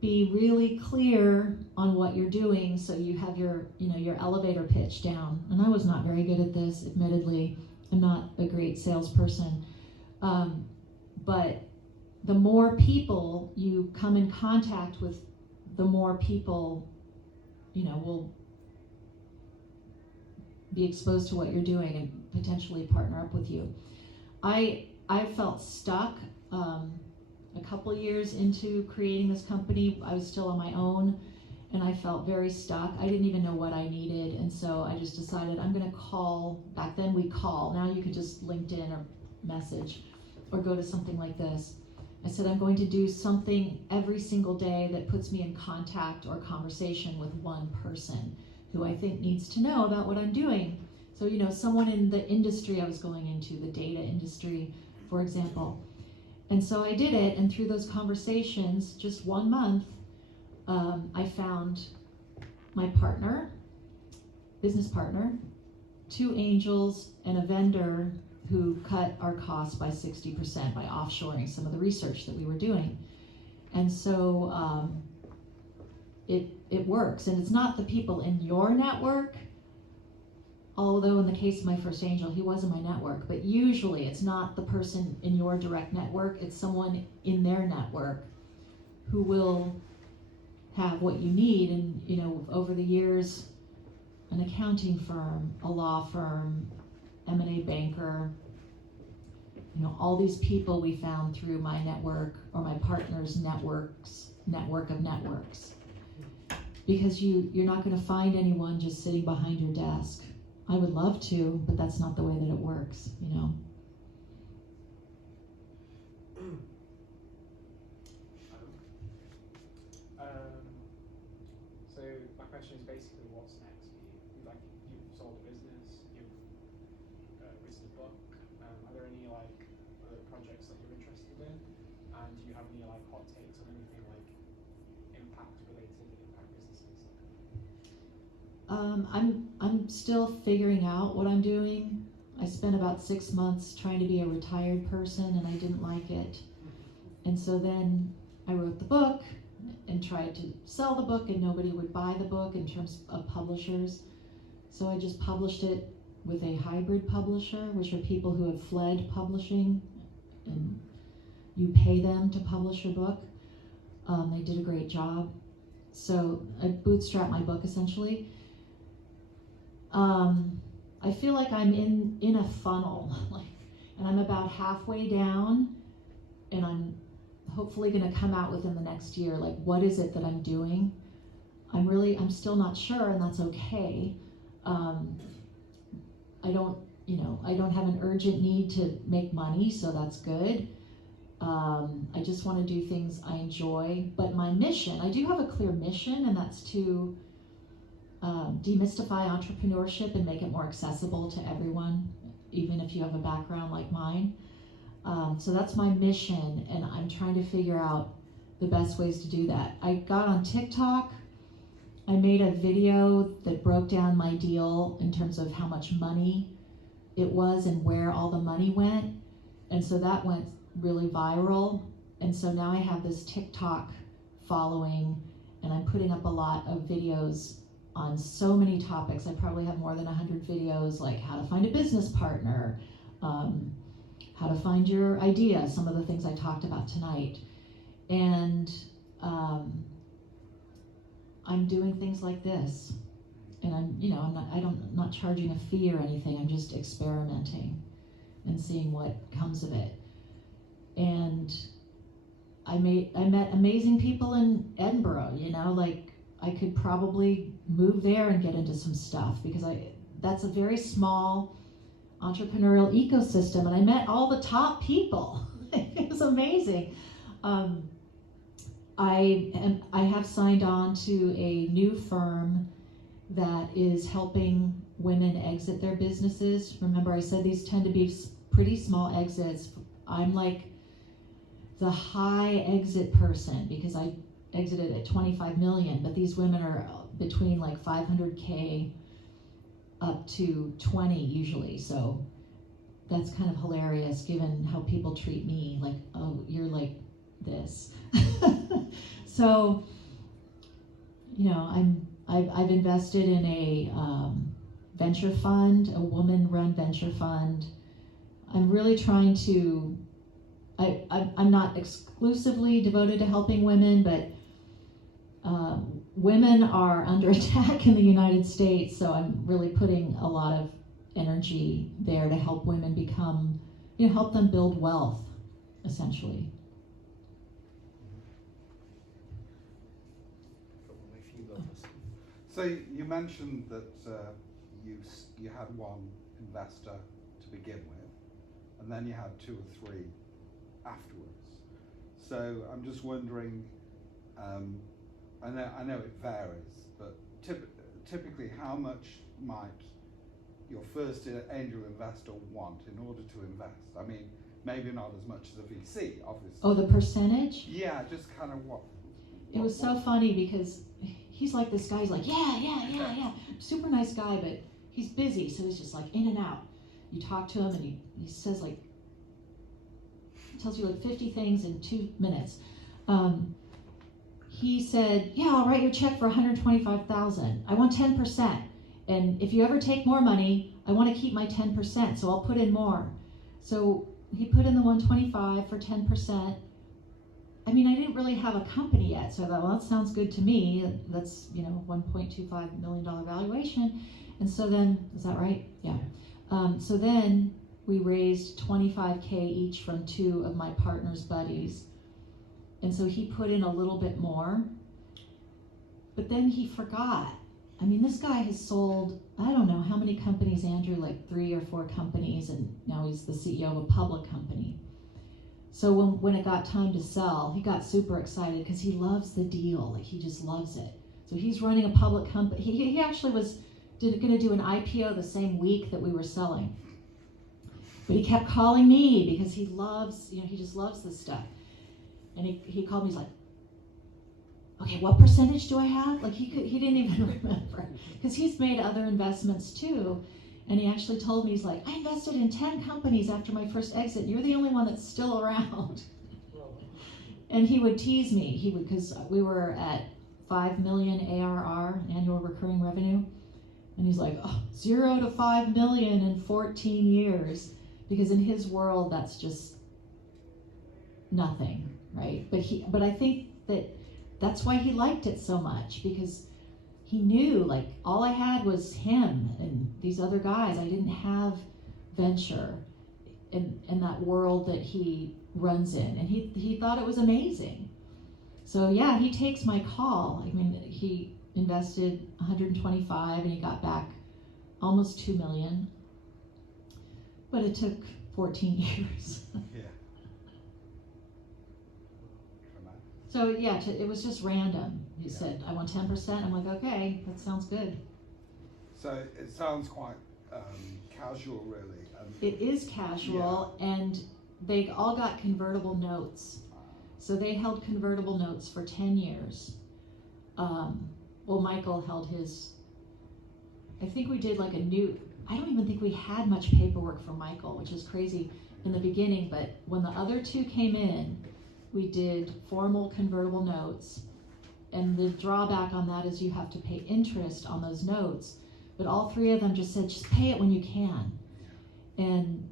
be really clear on what you're doing so you have your elevator pitch down. And I was not very good at this, admittedly. I'm not a great salesperson. But the more people you come in contact with, the more people, will be exposed to what you're doing and potentially partner up with you. I felt stuck. A couple years into creating this company, I was still on my own, and I felt very stuck. I didn't even know what I needed, and so I just decided I'm going to call. Back then we call. Now you could just LinkedIn or message or go to something like this. I said I'm going to do something every single day that puts me in contact or conversation with one person who I think needs to know about what I'm doing. So, someone in the industry I was going into, the data industry, for example. And so I did it, and through those conversations, just 1 month, I found my partner, business partner, 2 angels, and a vendor who cut our costs by 60% by offshoring some of the research that we were doing. And so it works, and it's not the people in your network, although in the case of my first angel, he was in my network, but usually it's not the person in your direct network, it's someone in their network who will have what you need. And, over the years, an accounting firm, a law firm, M&A banker, all these people we found through my network or my partner's network of networks. Because you're not going to find anyone just sitting behind your desk. I would love to, but that's not the way that it works, So my question is basically, what's next for you? You've sold a business, you've written a book. Are there any other projects that you're interested in? And do you have any hot takes on anything impact related, impact businesses? I'm still figuring out what I'm doing. I spent about 6 months trying to be a retired person, and I didn't like it. And so then I wrote the book and tried to sell the book, and nobody would buy the book in terms of publishers. So I just published it with a hybrid publisher, which are people who have fled publishing, and you pay them to publish your book. They did a great job. So I bootstrapped my book, essentially. I feel like I'm in a funnel, and I'm about halfway down, and I'm hopefully going to come out within the next year. What is it that I'm doing? I'm still not sure, and that's okay. I don't have an urgent need to make money, so that's good. I just want to do things I enjoy. But my mission, I do have a clear mission, and that's to demystify entrepreneurship and make it more accessible to everyone, even if you have a background like mine. So that's my mission, and I'm trying to figure out the best ways to do that. I got on TikTok. I made a video that broke down my deal in terms of how much money it was and where all the money went. And so that went really viral. And so now I have this TikTok following, and I'm putting up a lot of videos on so many topics. I probably have more than 100 videos, like how to find a business partner, how to find your idea, some of the things I talked about tonight. And I'm doing things like this. And I'm not charging a fee or anything. I'm just experimenting and seeing what comes of it. And I met amazing people in Edinburgh, I could probably move there and get into some stuff, because that's a very small entrepreneurial ecosystem, and I met all the top people. It was amazing. I have signed on to a new firm that is helping women exit their businesses. Remember, I said these tend to be pretty small exits. I'm like the high exit person, because I exited at 25 million, but these women are between 500K up to 20 usually. So that's kind of hilarious given how people treat me, like, oh, you're like this. So, you know, I've invested in a venture fund, a woman-run venture fund. I'm really trying to, I'm not exclusively devoted to helping women, but women are under attack in the United States, so I'm really putting a lot of energy there to help women become, you know, help them build wealth, essentially. So you mentioned that you had one investor to begin with, and then you had 2 or 3 afterwards. So I'm just wondering, I know it varies, but typically how much might your first angel investor want in order to invest? I mean, maybe not as much as a VC, obviously. Oh, the percentage? Yeah, just kind of what. It was so funny because he's like this guy, he's like, yeah, super nice guy, but he's busy, so he's just like in and out. You talk to him and he says like, tells you like 50 things in 2 minutes. He said, yeah, I'll write you a check for $125,000. I want 10%. And if you ever take more money, I want to keep my 10%, so I'll put in more. So he put in the 125 for 10%. I mean, I didn't really have a company yet, so I thought, well, that sounds good to me. That's, you know, $1.25 million valuation. And so then, is that right? Yeah. So then we raised $25K each from 2 of my partner's buddies. And so he put in a little bit more, but then he forgot. I mean, this guy has sold, I don't know how many companies, Andrew, like 3 or 4 companies, and now he's the CEO of a public company. So when it got time to sell, he got super excited because he loves the deal. Like, he just loves it. So he's running a public company. He actually was going to do an IPO the same week that we were selling. But he kept calling me because he loves, you know, he just loves this stuff. And he called me, he's like, okay, what percentage do I have? Like, he didn't even remember because he's made other investments too. And he actually told me, he's like, I invested in 10 companies after my first exit. You're the only one that's still around. And he would tease me. Because we were at 5 million ARR, annual recurring revenue. And he's like, 0 to 5 million in 14 years. Because in his world, that's just nothing, right? But I think that's why he liked it so much, because he knew, like, all I had was him and these other guys. I didn't have venture in that world that he runs in. And he thought it was amazing. So yeah, he takes my call. I mean, he invested 125 and he got back almost 2 million. But it took 14 years. Yeah. So yeah, it was just random. He said, I want 10%. I'm like, okay, that sounds good. So it sounds quite casual, really. It is casual, and they all got convertible notes. So they held convertible notes for 10 years. Well, Michael held his, I think we did like I don't even think we had much paperwork for Michael, which is crazy in the beginning, but when the other 2 came in, we did formal convertible notes, and the drawback on that is you have to pay interest on those notes, but all 3 of them just said, just pay it when you can. And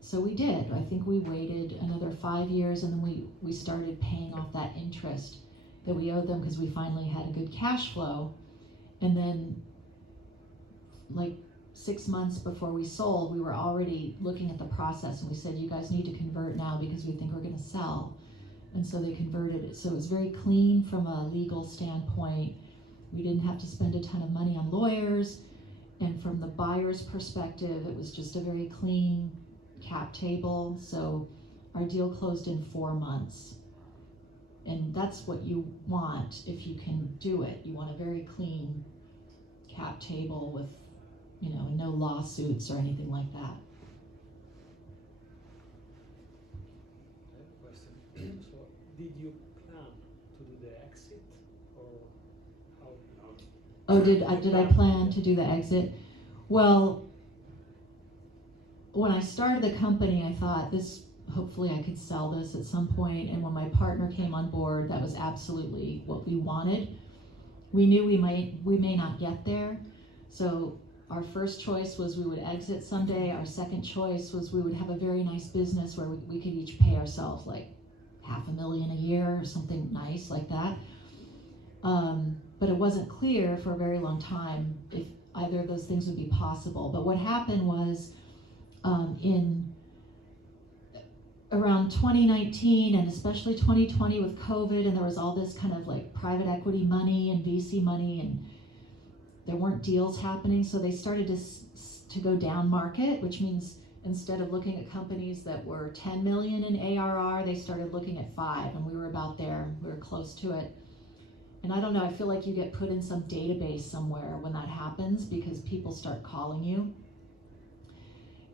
so we did. I think we waited another 5 years, and then we started paying off that interest that we owed them because we finally had a good cash flow. And then like 6 months before we sold, we were already looking at the process, and we said, you guys need to convert now because we think we're going to sell. And so they converted it. So it was very clean from a legal standpoint. We didn't have to spend a ton of money on lawyers. And from the buyer's perspective, it was just a very clean cap table. So our deal closed in 4 months. And that's what you want if you can do it. You want a very clean cap table with, you know, no lawsuits or anything like that. So, did you plan to do the exit, or how? Oh, did I plan to do the exit? Well, when I started the company, I thought hopefully I could sell this at some point. And when my partner came on board, that was absolutely what we wanted. We knew we may not get there. So our first choice was we would exit someday. Our second choice was we would have a very nice business where we could each pay ourselves like $500,000 a year or something nice like that. But it wasn't clear for a very long time if either of those things would be possible. But what happened was in around 2019 and especially 2020 with COVID, and there was all this kind of like private equity money and VC money, and there weren't deals happening, so they started to go down market, which means instead of looking at companies that were 10 million in ARR, they started looking at 5, and we were about there, we were close to it. And I don't know, I feel like you get put in some database somewhere when that happens because people start calling you.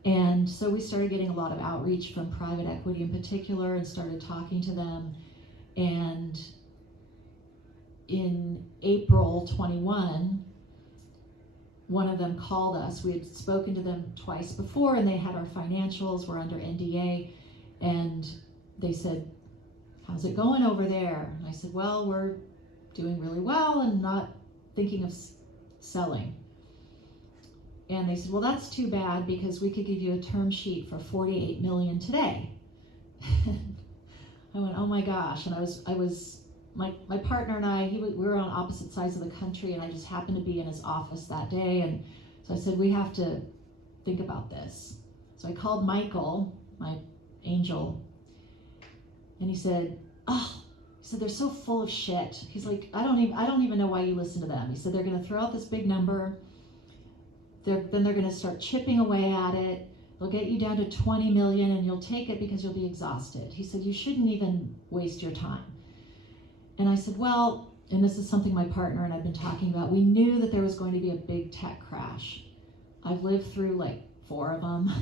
And so we started getting a lot of outreach from private equity in particular and started talking to them. And in April 21, one of them called us. We had spoken to them twice before and they had our financials, we're under NDA, and they said, how's it going over there? And I said, well, we're doing really well and not thinking of selling. And they said, well, that's too bad because we could give you a term sheet for $48 million today. I went, oh my gosh. And my partner and I, we were on opposite sides of the country, and I just happened to be in his office that day. And so I said, we have to think about this. So I called Michael, my angel, and he said, they're so full of shit. He's like, I don't even know why you listen to them. He said, they're going to throw out this big number. Then they're going to start chipping away at it. They'll get you down to 20 million and you'll take it because you'll be exhausted. He said, you shouldn't even waste your time. And I said, well, and this is something my partner and I've been talking about, we knew that there was going to be a big tech crash. I've lived through like 4 of them.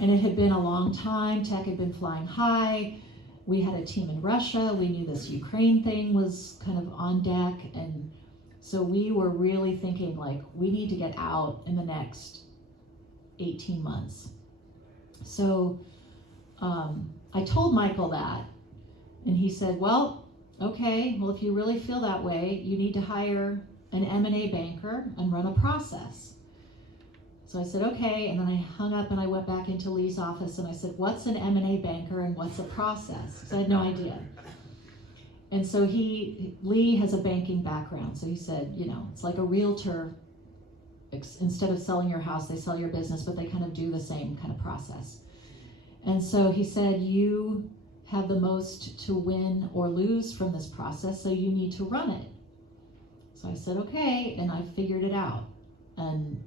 And it had been a long time. Tech had been flying high. We had a team in Russia. We knew this Ukraine thing was kind of on deck. And so we were really thinking like, we need to get out in the next 18 months. So I told Michael that, and he said, well, okay, well, if you really feel that way, you need to hire an M&A banker and run a process. So I said, okay, and then I hung up and I went back into Lee's office and I said, what's an M&A banker and what's a process? Because I had no idea. And so Lee has a banking background, so he said, it's like a realtor. Instead of selling your house, they sell your business, but they kind of do the same kind of process. And so he said, you have the most to win or lose from this process, so you need to run it. So I said, okay, and I figured it out. And,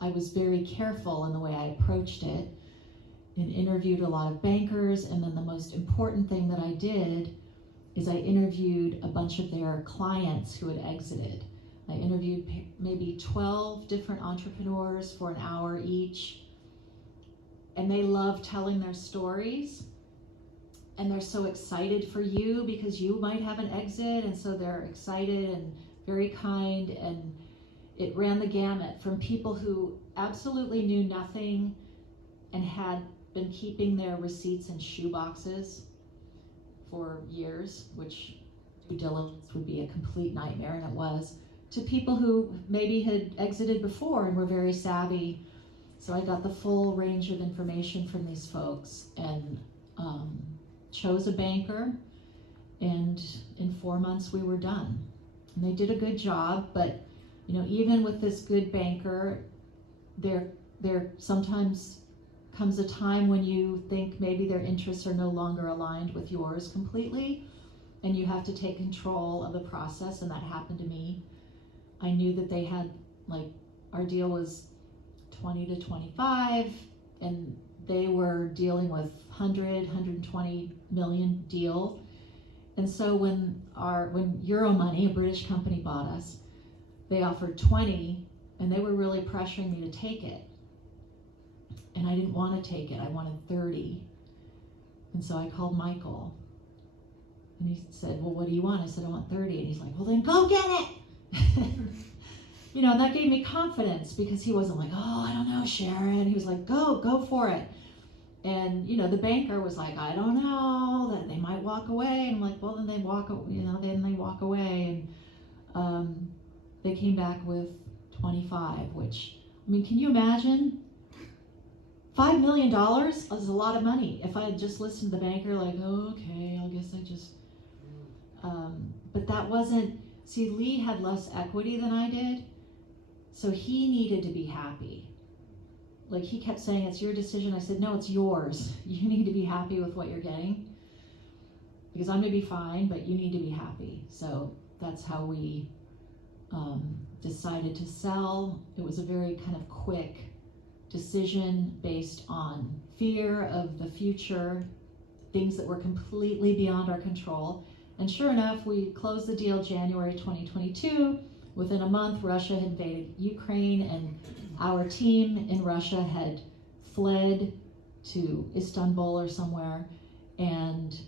I was very careful in the way I approached it and interviewed a lot of bankers. And then the most important thing that I did is I interviewed a bunch of their clients who had exited. I interviewed maybe 12 different entrepreneurs for an hour each. And they love telling their stories. And they're so excited for you because you might have an exit. And so they're excited and very kind. And it ran the gamut from people who absolutely knew nothing and had been keeping their receipts in shoe boxes for years, which due diligence would be a complete nightmare, and it was, to people who maybe had exited before and were very savvy. So I got the full range of information from these folks and chose a banker, and in 4 months we were done. And they did a good job, but even with this good banker, there sometimes comes a time when you think maybe their interests are no longer aligned with yours completely, and you have to take control of the process, and that happened to me. I knew that they had, our deal was 20 to 25, and they were dealing with 120 million deal. And so when Euromoney, a British company, bought us, they offered 20, and they were really pressuring me to take it. And I didn't want to take it. I wanted 30. And so I called Michael. And he said, well, what do you want? I said, I want 30. And he's like, well, then go get it. that gave me confidence because he wasn't like, oh, I don't know, Sharon. He was like, go for it. And, the banker was like, I don't know, that they might walk away. And I'm like, well, then they walk away. And they came back with 25, which, can you imagine? $5 million is a lot of money. If I had just listened to the banker, like, oh, okay, I guess I just, but that wasn't, see, Lee had less equity than I did, so he needed to be happy. Like, he kept saying, it's your decision. I said, no, it's yours. You need to be happy with what you're getting. Because I'm going to be fine, but you need to be happy. So that's how we decided to sell. It was a very kind of quick decision based on fear of the future, things that were completely beyond our control. And sure enough, we closed the deal January 2022. Within a month, Russia had invaded Ukraine, and our team in Russia had fled to Istanbul or somewhere. And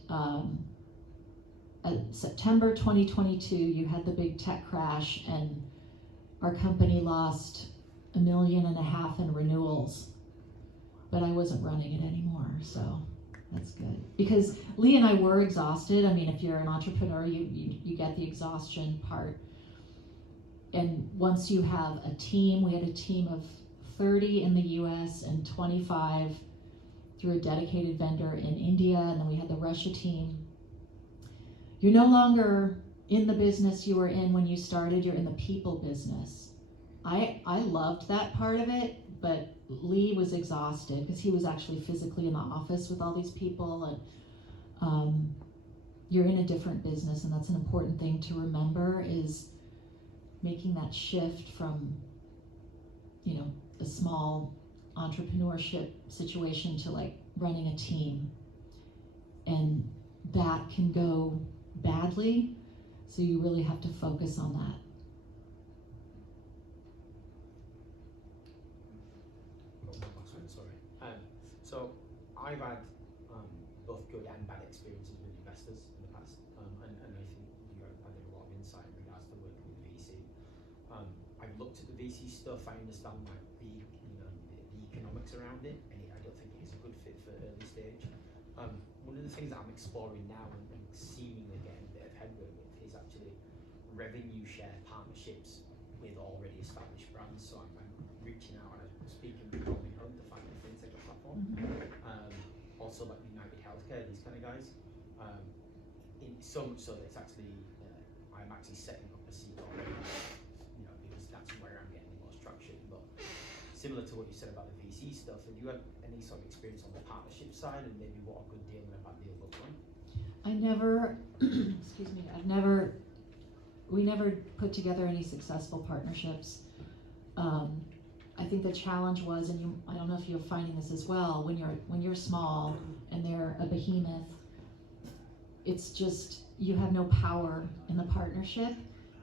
September 2022, you had the big tech crash, and our company lost $1.5 million in renewals. But I wasn't running it anymore, so that's good. Because Lee and I were exhausted. If you're an entrepreneur, you get the exhaustion part. And once you have a team, we had a team of 30 in the US and 25 through a dedicated vendor in India, and then we had the Russia team. You're no longer in the business you were in when you started, you're in the people business. I loved that part of it, but Lee was exhausted because he was actually physically in the office with all these people, and you're in a different business, and that's an important thing to remember, is making that shift from, a small entrepreneurship situation to like running a team. And that can go badly, so you really have to focus on that. So I've had both good and bad experiences with investors in the past, and I think you have had a lot of insight in regards to working with VC. I've looked at the VC stuff. I understand like the economics around it, and I don't think it is a good fit for early stage. One of the things that I'm exploring now and seemingly getting a bit of headway with is actually revenue share partnerships with already established brands. So I'm reaching out and I'm speaking with Rolling Home, the final fintech platform. Also like United Healthcare, these kind of guys. In so much so that it's actually, I'm actually setting up a seat already, because that's where I'm getting the most traction. But similar to what you said about the VC stuff, have you had any sort of experience on the partnership side, and maybe what a good deal and a bad deal look like? We never put together any successful partnerships. I think the challenge was, and I don't know if you're finding this as well, when you're small and they're a behemoth, it's just, you have no power in the partnership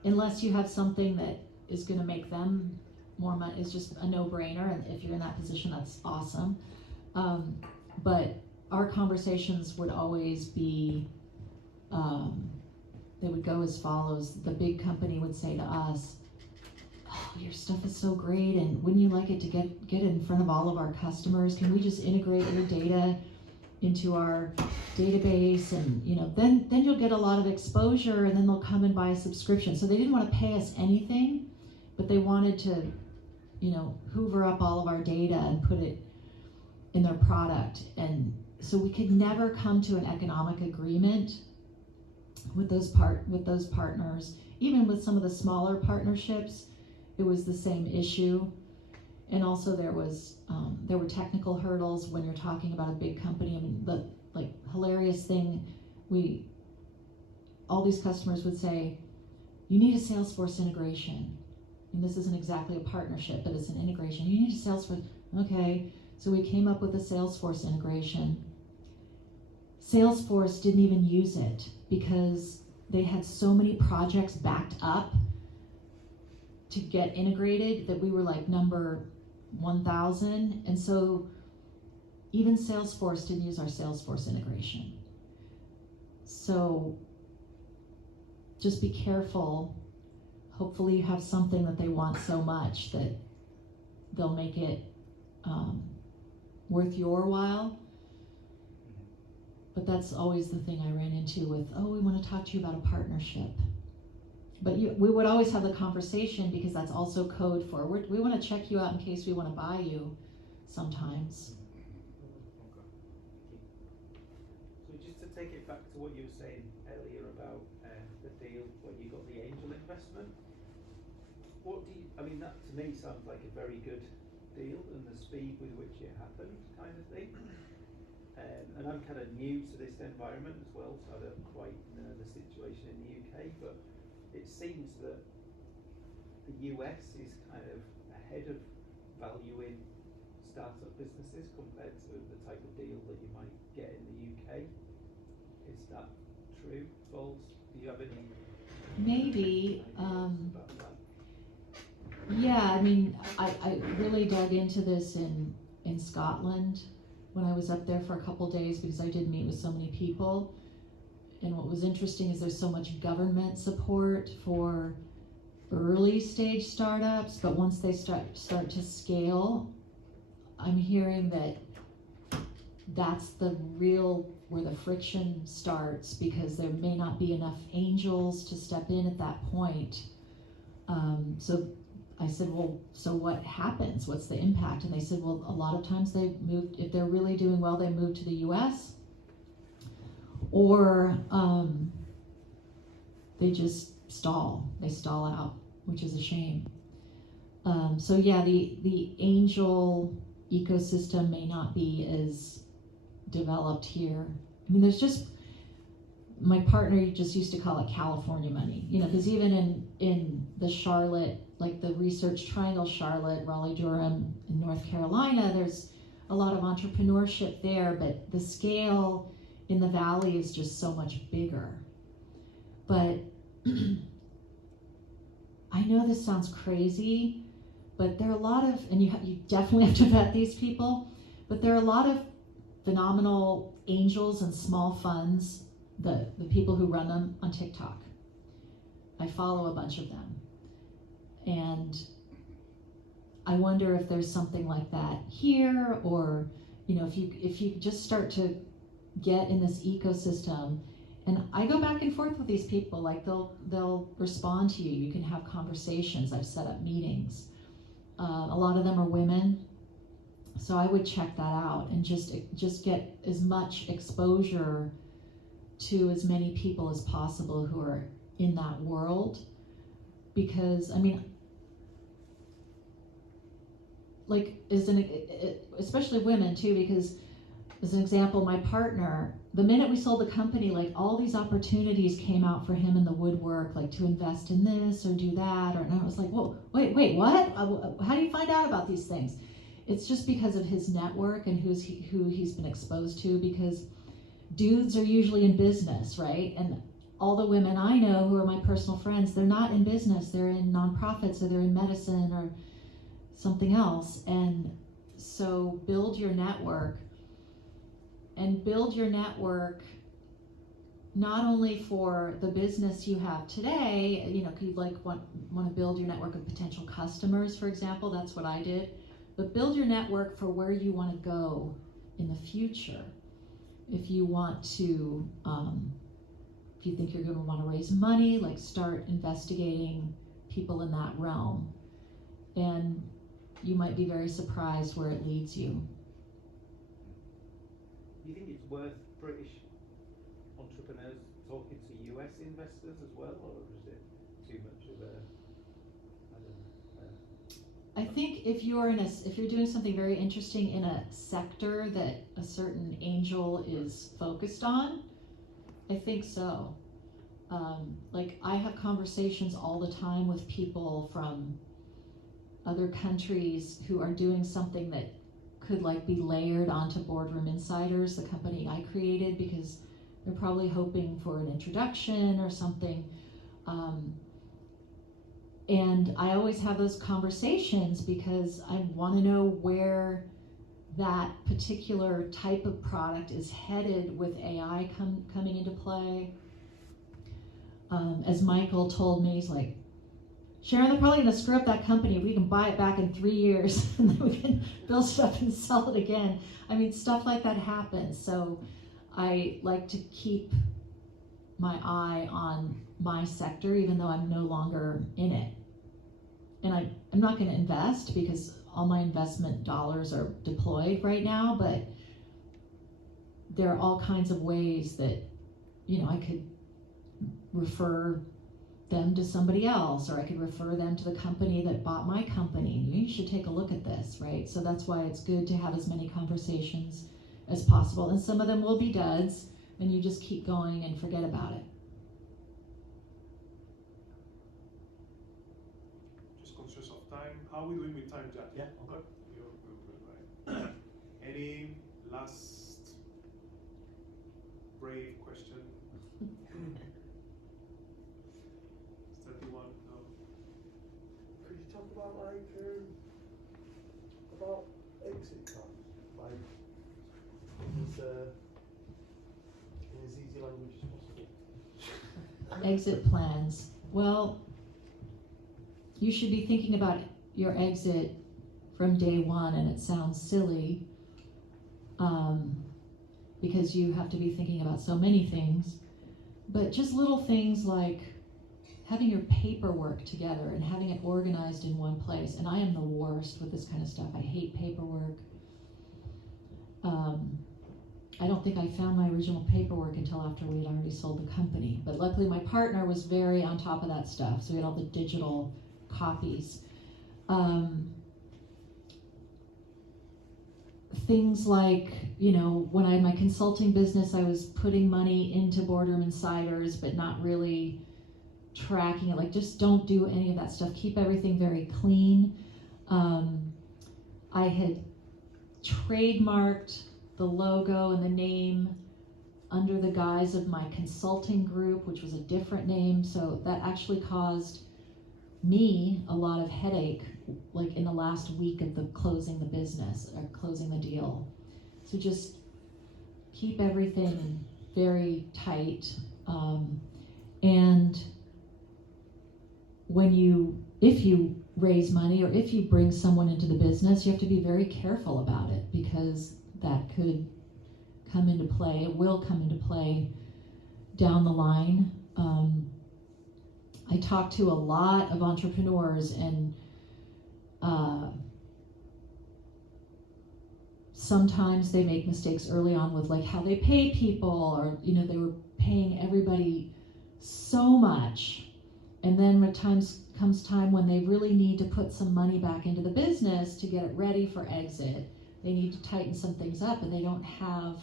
unless you have something that is going to make them more money. It's just a no-brainer, and if you're in that position, that's awesome. But our conversations would always be, they would go as follows. The big company would say to us, oh, your stuff is so great, and wouldn't you like it to get it in front of all of our customers? Can we just integrate your data into our database, and then you'll get a lot of exposure, and then they'll come and buy a subscription. So they didn't want to pay us anything, but they wanted to, hoover up all of our data and put it in their product. And so we could never come to an economic agreement with those partners. Even with some of the smaller partnerships, it was the same issue. And also there were technical hurdles when you're talking about a big company. The hilarious thing, all these customers would say, you need a Salesforce integration. And this isn't exactly a partnership, but it's an integration. You need a Salesforce. Okay, so we came up with a Salesforce integration. Salesforce didn't even use it because they had so many projects backed up to get integrated that we were like number 1,000. And so even Salesforce didn't use our Salesforce integration. So just be careful. hopefully you have something that they want so much that they'll make it worth your while. But that's always the thing I ran into with, oh, we want to talk to you about a partnership. But we would always have the conversation, because that's also code for, we want to check you out in case we want to buy you sometimes. So just to take it back to what you were saying earlier about the deal when you got the angel investment, what do you, I mean, that to me sounds like a very good deal, and the speed with which it happened kind of thing. And I'm kind of new to this environment as well, so I don't quite know the situation in the UK, but it seems that the US is kind of ahead of valuing startup businesses compared to the type of deal that you might get in the UK. Is that true, false? Do you have any Maybe. ideas about that? Yeah, I mean, I really dug into this in Scotland when I was up there for a couple days, because I did meet with so many people. And what was interesting is there's so much government support for early stage startups, but once they start to scale, I'm hearing that that's the real where the friction starts, because there may not be enough angels to step in at that point. So I said, well, so what happens? What's the impact? And they said, well, a lot of times they moved, if they're really doing well, they move to the US, or they just stall. They stall out, which is a shame. So yeah, the angel ecosystem may not be as developed here. I mean, there's just, my partner just used to call it California money, you know, because even in the Charlotte, like the Research Triangle, Charlotte, Raleigh-Durham, in North Carolina, there's a lot of entrepreneurship there, but the scale in the valley is just so much bigger. But I know this sounds crazy, but there are a lot of, and you definitely have to vet these people, but there are a lot of phenomenal angels and small funds, the people who run them on TikTok. I follow a bunch of them. And I wonder if there's something like that here, or, you know, if you just start to get in this ecosystem. And I go back and forth with these people, like they'll respond to you. You can have conversations. I've set up meetings. A lot of them are women, so I would check that out and just get as much exposure to as many people as possible who are in that world. Because I mean, like, especially women too, because as an example, my partner, the minute we sold the company, like all these opportunities came out for him in the woodwork, like to invest in this or do that, and I was like, whoa, wait, what? How do you find out about these things? It's just because of his network and who he's been exposed to, because dudes are usually in business, right? And all the women I know who are my personal friends, they're not in business, they're in nonprofits, or they're in medicine or something else. And so build your network, and build your network not only for the business you have today, you know, you like want to build your network of potential customers, for example. That's what I did. But build your network for where you want to go in the future. If you want to, if you think you're going to want to raise money, like start investigating people in that realm. And you might be very surprised where it leads you. Do you think it's worth British entrepreneurs talking to US investors as well, or is it too much of a, I don't know? I think if you're doing something very interesting in a sector that a certain angel is focused on, I think so. Like I have conversations all the time with people from other countries who are doing something that could like be layered onto Boardroom Insiders, the company I created, because they're probably hoping for an introduction or something. And I always have those conversations because I want to know where that particular type of product is headed with AI coming into play. As Michael told me, he's like, Sharon, they're probably going to screw up that company. We can buy it back in 3 years and then we can build it up and sell it again. I mean, stuff like that happens. So I like to keep my eye on my sector, even though I'm no longer in it. And I'm not going to invest because all my investment dollars are deployed right now, but there are all kinds of ways that, I could refer them to somebody else, or I could refer them to the company that bought my company. You should take a look at this, right? So that's why it's good to have as many conversations as possible. And some of them will be duds, and you just keep going and forget about it. Just conscious of time. How are we doing with time, Jack? Yeah, okay. You're good, right? Any last brave question? 31, no. Could you talk about about exit plans, like in as easy language as possible? Exit plans. Well, you should be thinking about your exit from day one, and it sounds silly because you have to be thinking about so many things, but just little things like having your paperwork together and having it organized in one place. And I am the worst with this kind of stuff. I hate paperwork. I don't think I found my original paperwork until after we had already sold the company. But luckily my partner was very on top of that stuff, so we had all the digital copies. Things like, when I had my consulting business, I was putting money into Boardroom Insiders, but not really tracking it. Like, just don't do any of that stuff. Keep everything very clean. I had trademarked the logo and the name under the guise of my consulting group, which was a different name. So that actually caused me a lot of headache, like in the last week of the closing the business or closing the deal. So just keep everything very tight. And if you raise money or if you bring someone into the business, you have to be very careful about it, because that could come into play, it will come into play down the line. I talk to a lot of entrepreneurs, and sometimes they make mistakes early on with like how they pay people, or they were paying everybody so much, and then when comes time when they really need to put some money back into the business to get it ready for exit, they need to tighten some things up, and they don't have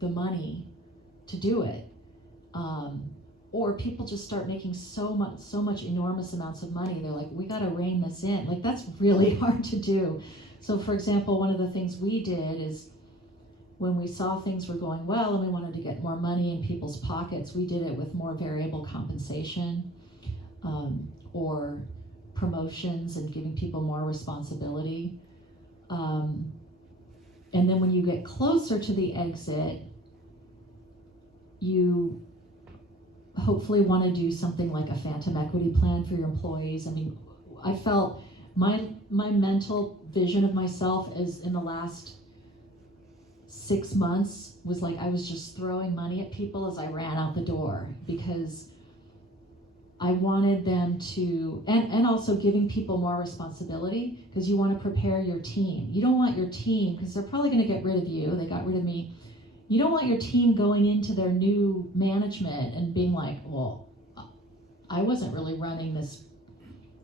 the money to do it. Or people just start making so much enormous amounts of money. They're like, we got to rein this in. Like, that's really hard to do. So for example, one of the things we did is when we saw things were going well and we wanted to get more money in people's pockets, we did it with more variable compensation, or promotions and giving people more responsibility. And then when you get closer to the exit, you hopefully want to do something like a phantom equity plan for your employees. I mean, I felt my mental vision of myself is in the last 6 months was like I was just throwing money at people as I ran out the door, because I wanted them to, and also giving people more responsibility, because you want to prepare your team. You don't want your team, because they're probably going to get rid of you. They got rid of me. You don't want your team going into their new management and being like, well, I wasn't really running this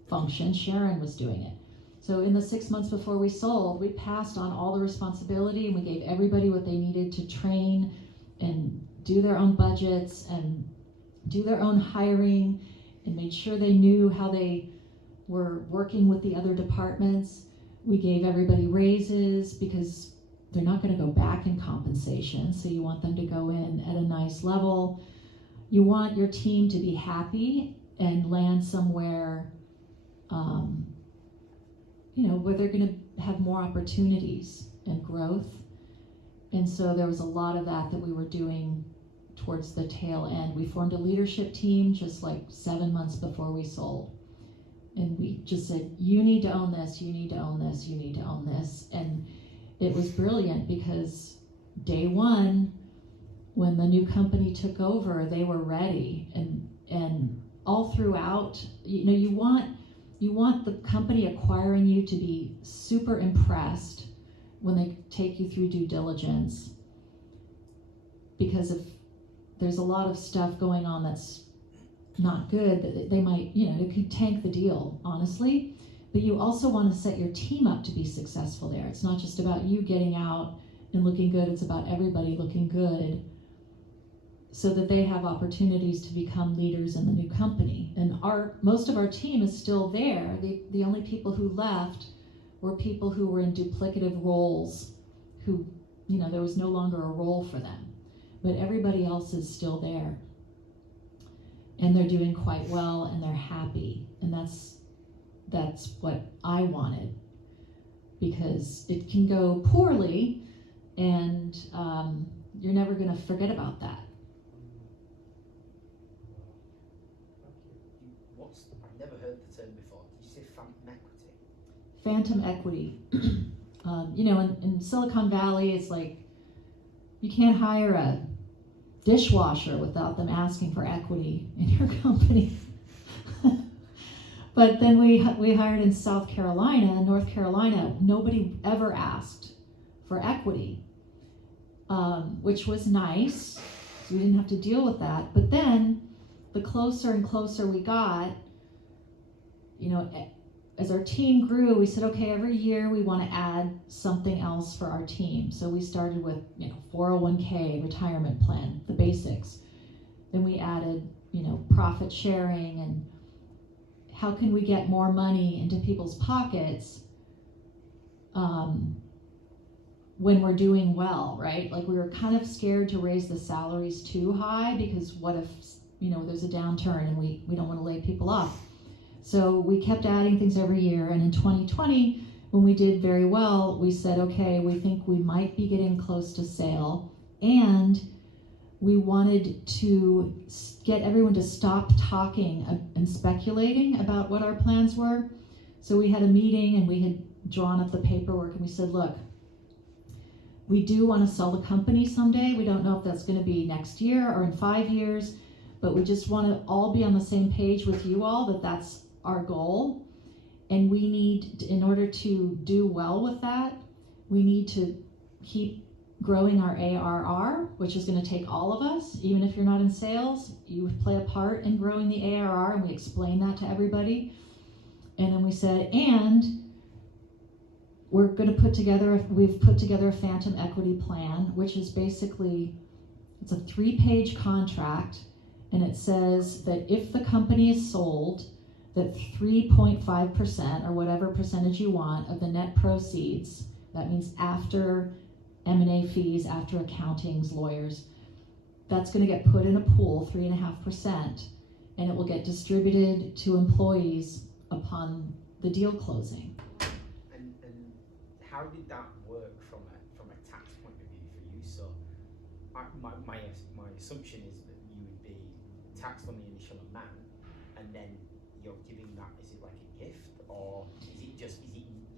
function. Sharon was doing it. So in the 6 months before we sold, we passed on all the responsibility, and we gave everybody what they needed to train and do their own budgets and do their own hiring, and made sure they knew how they were working with the other departments. We gave everybody raises, because they're not going to go back in compensation, so you want them to go in at a nice level. You want your team to be happy and land somewhere where they're going to have more opportunities and growth. And so there was a lot of that we were doing towards the tail end. We formed a leadership team just like 7 months before we sold. And we just said, you need to own this, you need to own this, you need to own this. And it was brilliant because day one, when the new company took over, they were ready. And all throughout, you want the company acquiring you to be super impressed when they take you through due diligence. Because if there's a lot of stuff going on that's not good, that they might, it could tank the deal, honestly. But you also want to set your team up to be successful there. It's not just about you getting out and looking good, it's about everybody looking good so that they have opportunities to become leaders in the new company. And most of our team is still there. The only people who left were people who were in duplicative roles, who, there was no longer a role for them. But everybody else is still there. And they're doing quite well and they're happy. And that's what I wanted, because it can go poorly and you're never going to forget about that. I've never heard the term before. Did you say phantom equity? Phantom equity. In Silicon Valley, it's like you can't hire a dishwasher without them asking for equity in your company. But then we hired in South Carolina, North Carolina, nobody ever asked for equity, which was nice. So we didn't have to deal with that. But then the closer and closer we got, as our team grew, we said, okay, every year we want to add something else for our team. So we started with, 401k, retirement plan, the basics. Then we added, profit sharing and how can we get more money into people's pockets when we're doing well, right? Like we were kind of scared to raise the salaries too high because what if, there's a downturn and we don't want to lay people off. So we kept adding things every year. And in 2020, when we did very well, we said, okay, we think we might be getting close to sale. And we wanted to get everyone to stop talking and speculating about what our plans were. So we had a meeting and we had drawn up the paperwork and we said, look, we do want to sell the company someday. We don't know if that's going to be next year or in 5 years, but we just want to all be on the same page with you all that that's our goal. And we need, in order to do well with that, we need to keep growing our ARR, which is going to take all of us. Even if you're not in sales, you play a part in growing the ARR, and we explained that to everybody. And then we said, and we're going to we've put together a phantom equity plan, which is basically, it's a 3-page contract, and it says that if the company is sold, that 3.5% or whatever percentage you want of the net proceeds, that means after M&A fees, after accountings, lawyers, that's going to get put in a pool, 3.5%, and it will get distributed to employees upon the deal closing. And how did that work from a tax point of view for you? So my assumption is that you would be taxed on the initial amount, and then you're giving that, is it like a gift, or is it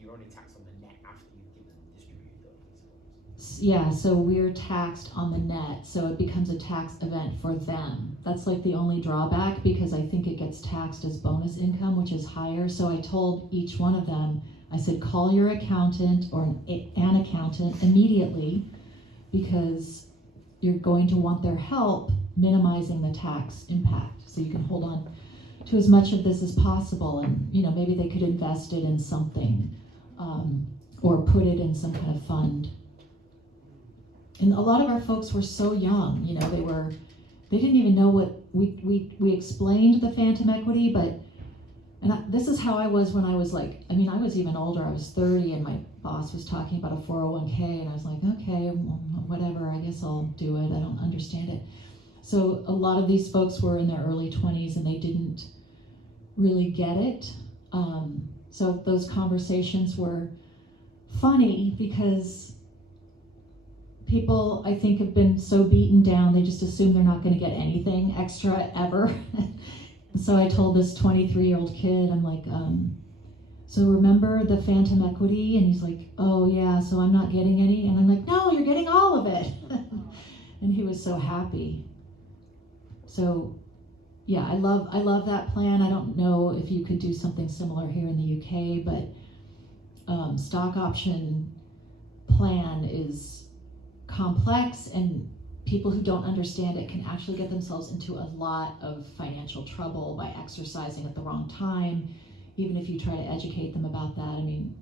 you're only taxed on the net after you've distributed those? Yeah, so we're taxed on the net, so it becomes a tax event for them. That's like the only drawback, because I think it gets taxed as bonus income, which is higher. So I told each one of them, I said, call your accountant or an accountant immediately, because you're going to want their help minimizing the tax impact. So you can hold on to as much of this as possible, and maybe they could invest it in something or put it in some kind of fund. And a lot of our folks were so young, they didn't even know what we explained the phantom equity, this is how I was when I was I was even older. I was 30 and my boss was talking about a 401k and I was like, okay, well, whatever, I guess I'll do it. I don't understand it. So a lot of these folks were in their early 20s and they didn't really get it. So those conversations were funny because people, I think, have been so beaten down, they just assume they're not going to get anything extra ever. So I told this 23-year-old kid, I'm like, so remember the phantom equity? And he's like, oh yeah, so I'm not getting any? And I'm like, no, you're getting all of it. And he was so happy. So yeah, I love that plan. I don't know if you could do something similar here in the UK, but stock option plan is complex, and people who don't understand it can actually get themselves into a lot of financial trouble by exercising at the wrong time, even if you try to educate them about that. I mean,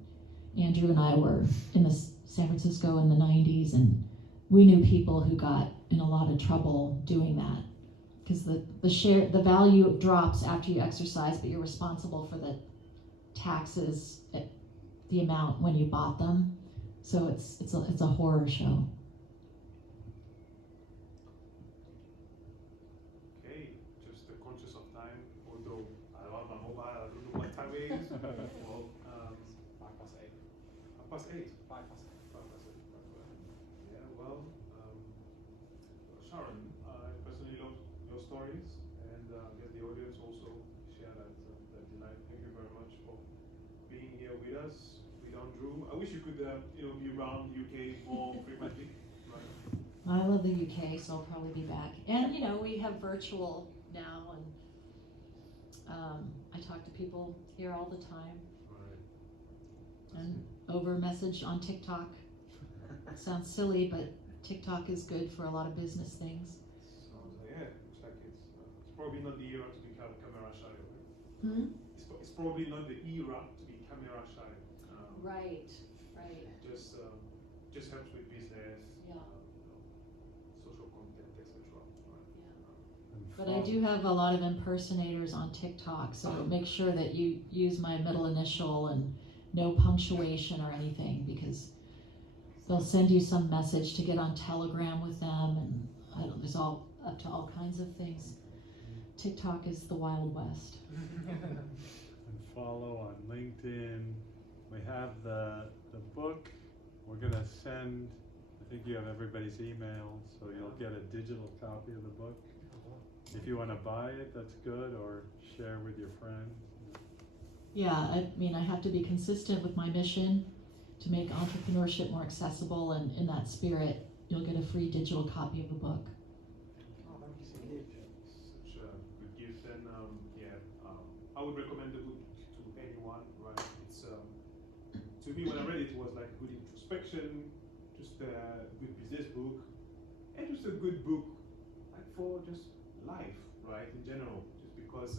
Andrew and I were in San Francisco in the 90s, and we knew people who got in a lot of trouble doing that, because the value drops after you exercise, but you're responsible for the taxes at the amount when you bought them. So it's a horror show. Okay, just conscious of time, although I don't have my mobile, I don't know what time it is. Well, 8:05. 8:30. 8:05. Yeah, well, Sharon, I personally love your stories, and I guess the audience also share that delight. Thank you very much for being here with us, with Andrew. I wish you could, be around the UK more frequently. Right? I love the UK, so I'll probably be back. And we have virtual now, and I talk to people here all the time. Right. And over message on TikTok. Sounds silly, but TikTok is good for a lot of business things. Sounds like, yeah, looks like it's probably not the era to be camera shy. Right? Hmm? It's probably not the era to be camera shy. Right. Just helps with business, Yeah. social content, etc. Right? But I do have a lot of impersonators on TikTok, so make sure that you use my middle initial and no punctuation or anything, because they'll send you some message to get on Telegram with them, and there's up to all kinds of things. TikTok is the Wild West. And follow on LinkedIn. We have the book. We're gonna send, I think you have everybody's email, so you'll get a digital copy of the book. If you want to buy it, that's good, or share with your friends. Yeah, I mean, I have to be consistent with my mission to make entrepreneurship more accessible, and in that spirit, you'll get a free digital copy of the book. Oh, thank you so much. Such a good gift, and I would recommend the book to anyone. Right? It's to me, when I read it, it was like good introspection, just a good business book, and just a good book like for just life, right? In general, just because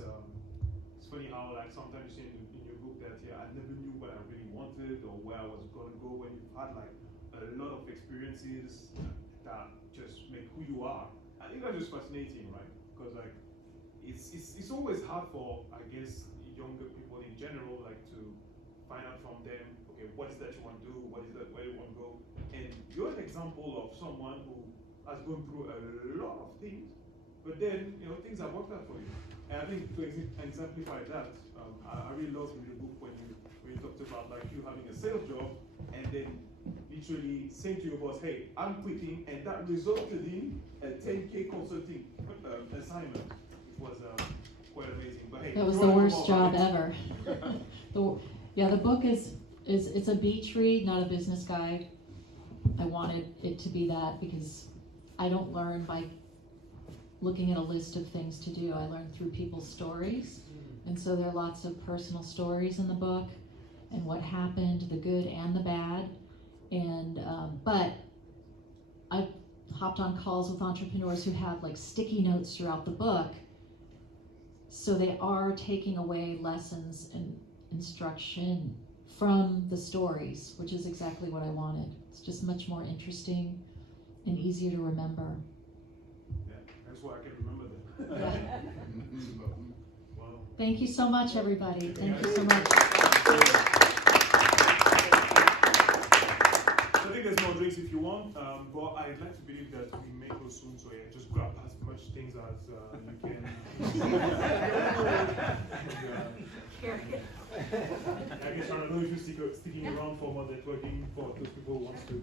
it's funny how like sometimes you say in your book that I never knew what I really wanted or where I was gonna go, when you've had like a lot of experiences that just make who you are. I think that's just fascinating, right? Because like it's always hard for, I guess, younger people in general, like to find out from them, okay, what is that you want to do, what is that, where you want to go. And you're an example of someone who has gone through a lot of things, but then things have worked out for you. And I think to exemplify that, I really love in the book when you talked about like you having a sales job and then literally saying to your boss, hey, I'm quitting, and that resulted in a 10K consulting assignment. It was quite amazing. But hey, That was the worst job ever. The book it's a beach read, not a business guide. I wanted it to be that because I don't learn by looking at a list of things to do. I learn through people's stories. And so there are lots of personal stories in the book and what happened, the good and the bad. And but I hopped on calls with entrepreneurs who have like sticky notes throughout the book. So they are taking away lessons and instruction from the stories, which is exactly what I wanted. It's just much more interesting and easier to remember. Yeah, that's why I can remember that. Yeah. Wow. Thank you so much, everybody. Thank you so much. I think there's more drinks if you want, but I'd like to believe that we may close soon, so yeah, just grab as much things as you can. I guess I don't know if you're sticking around for more networking for those people who want to.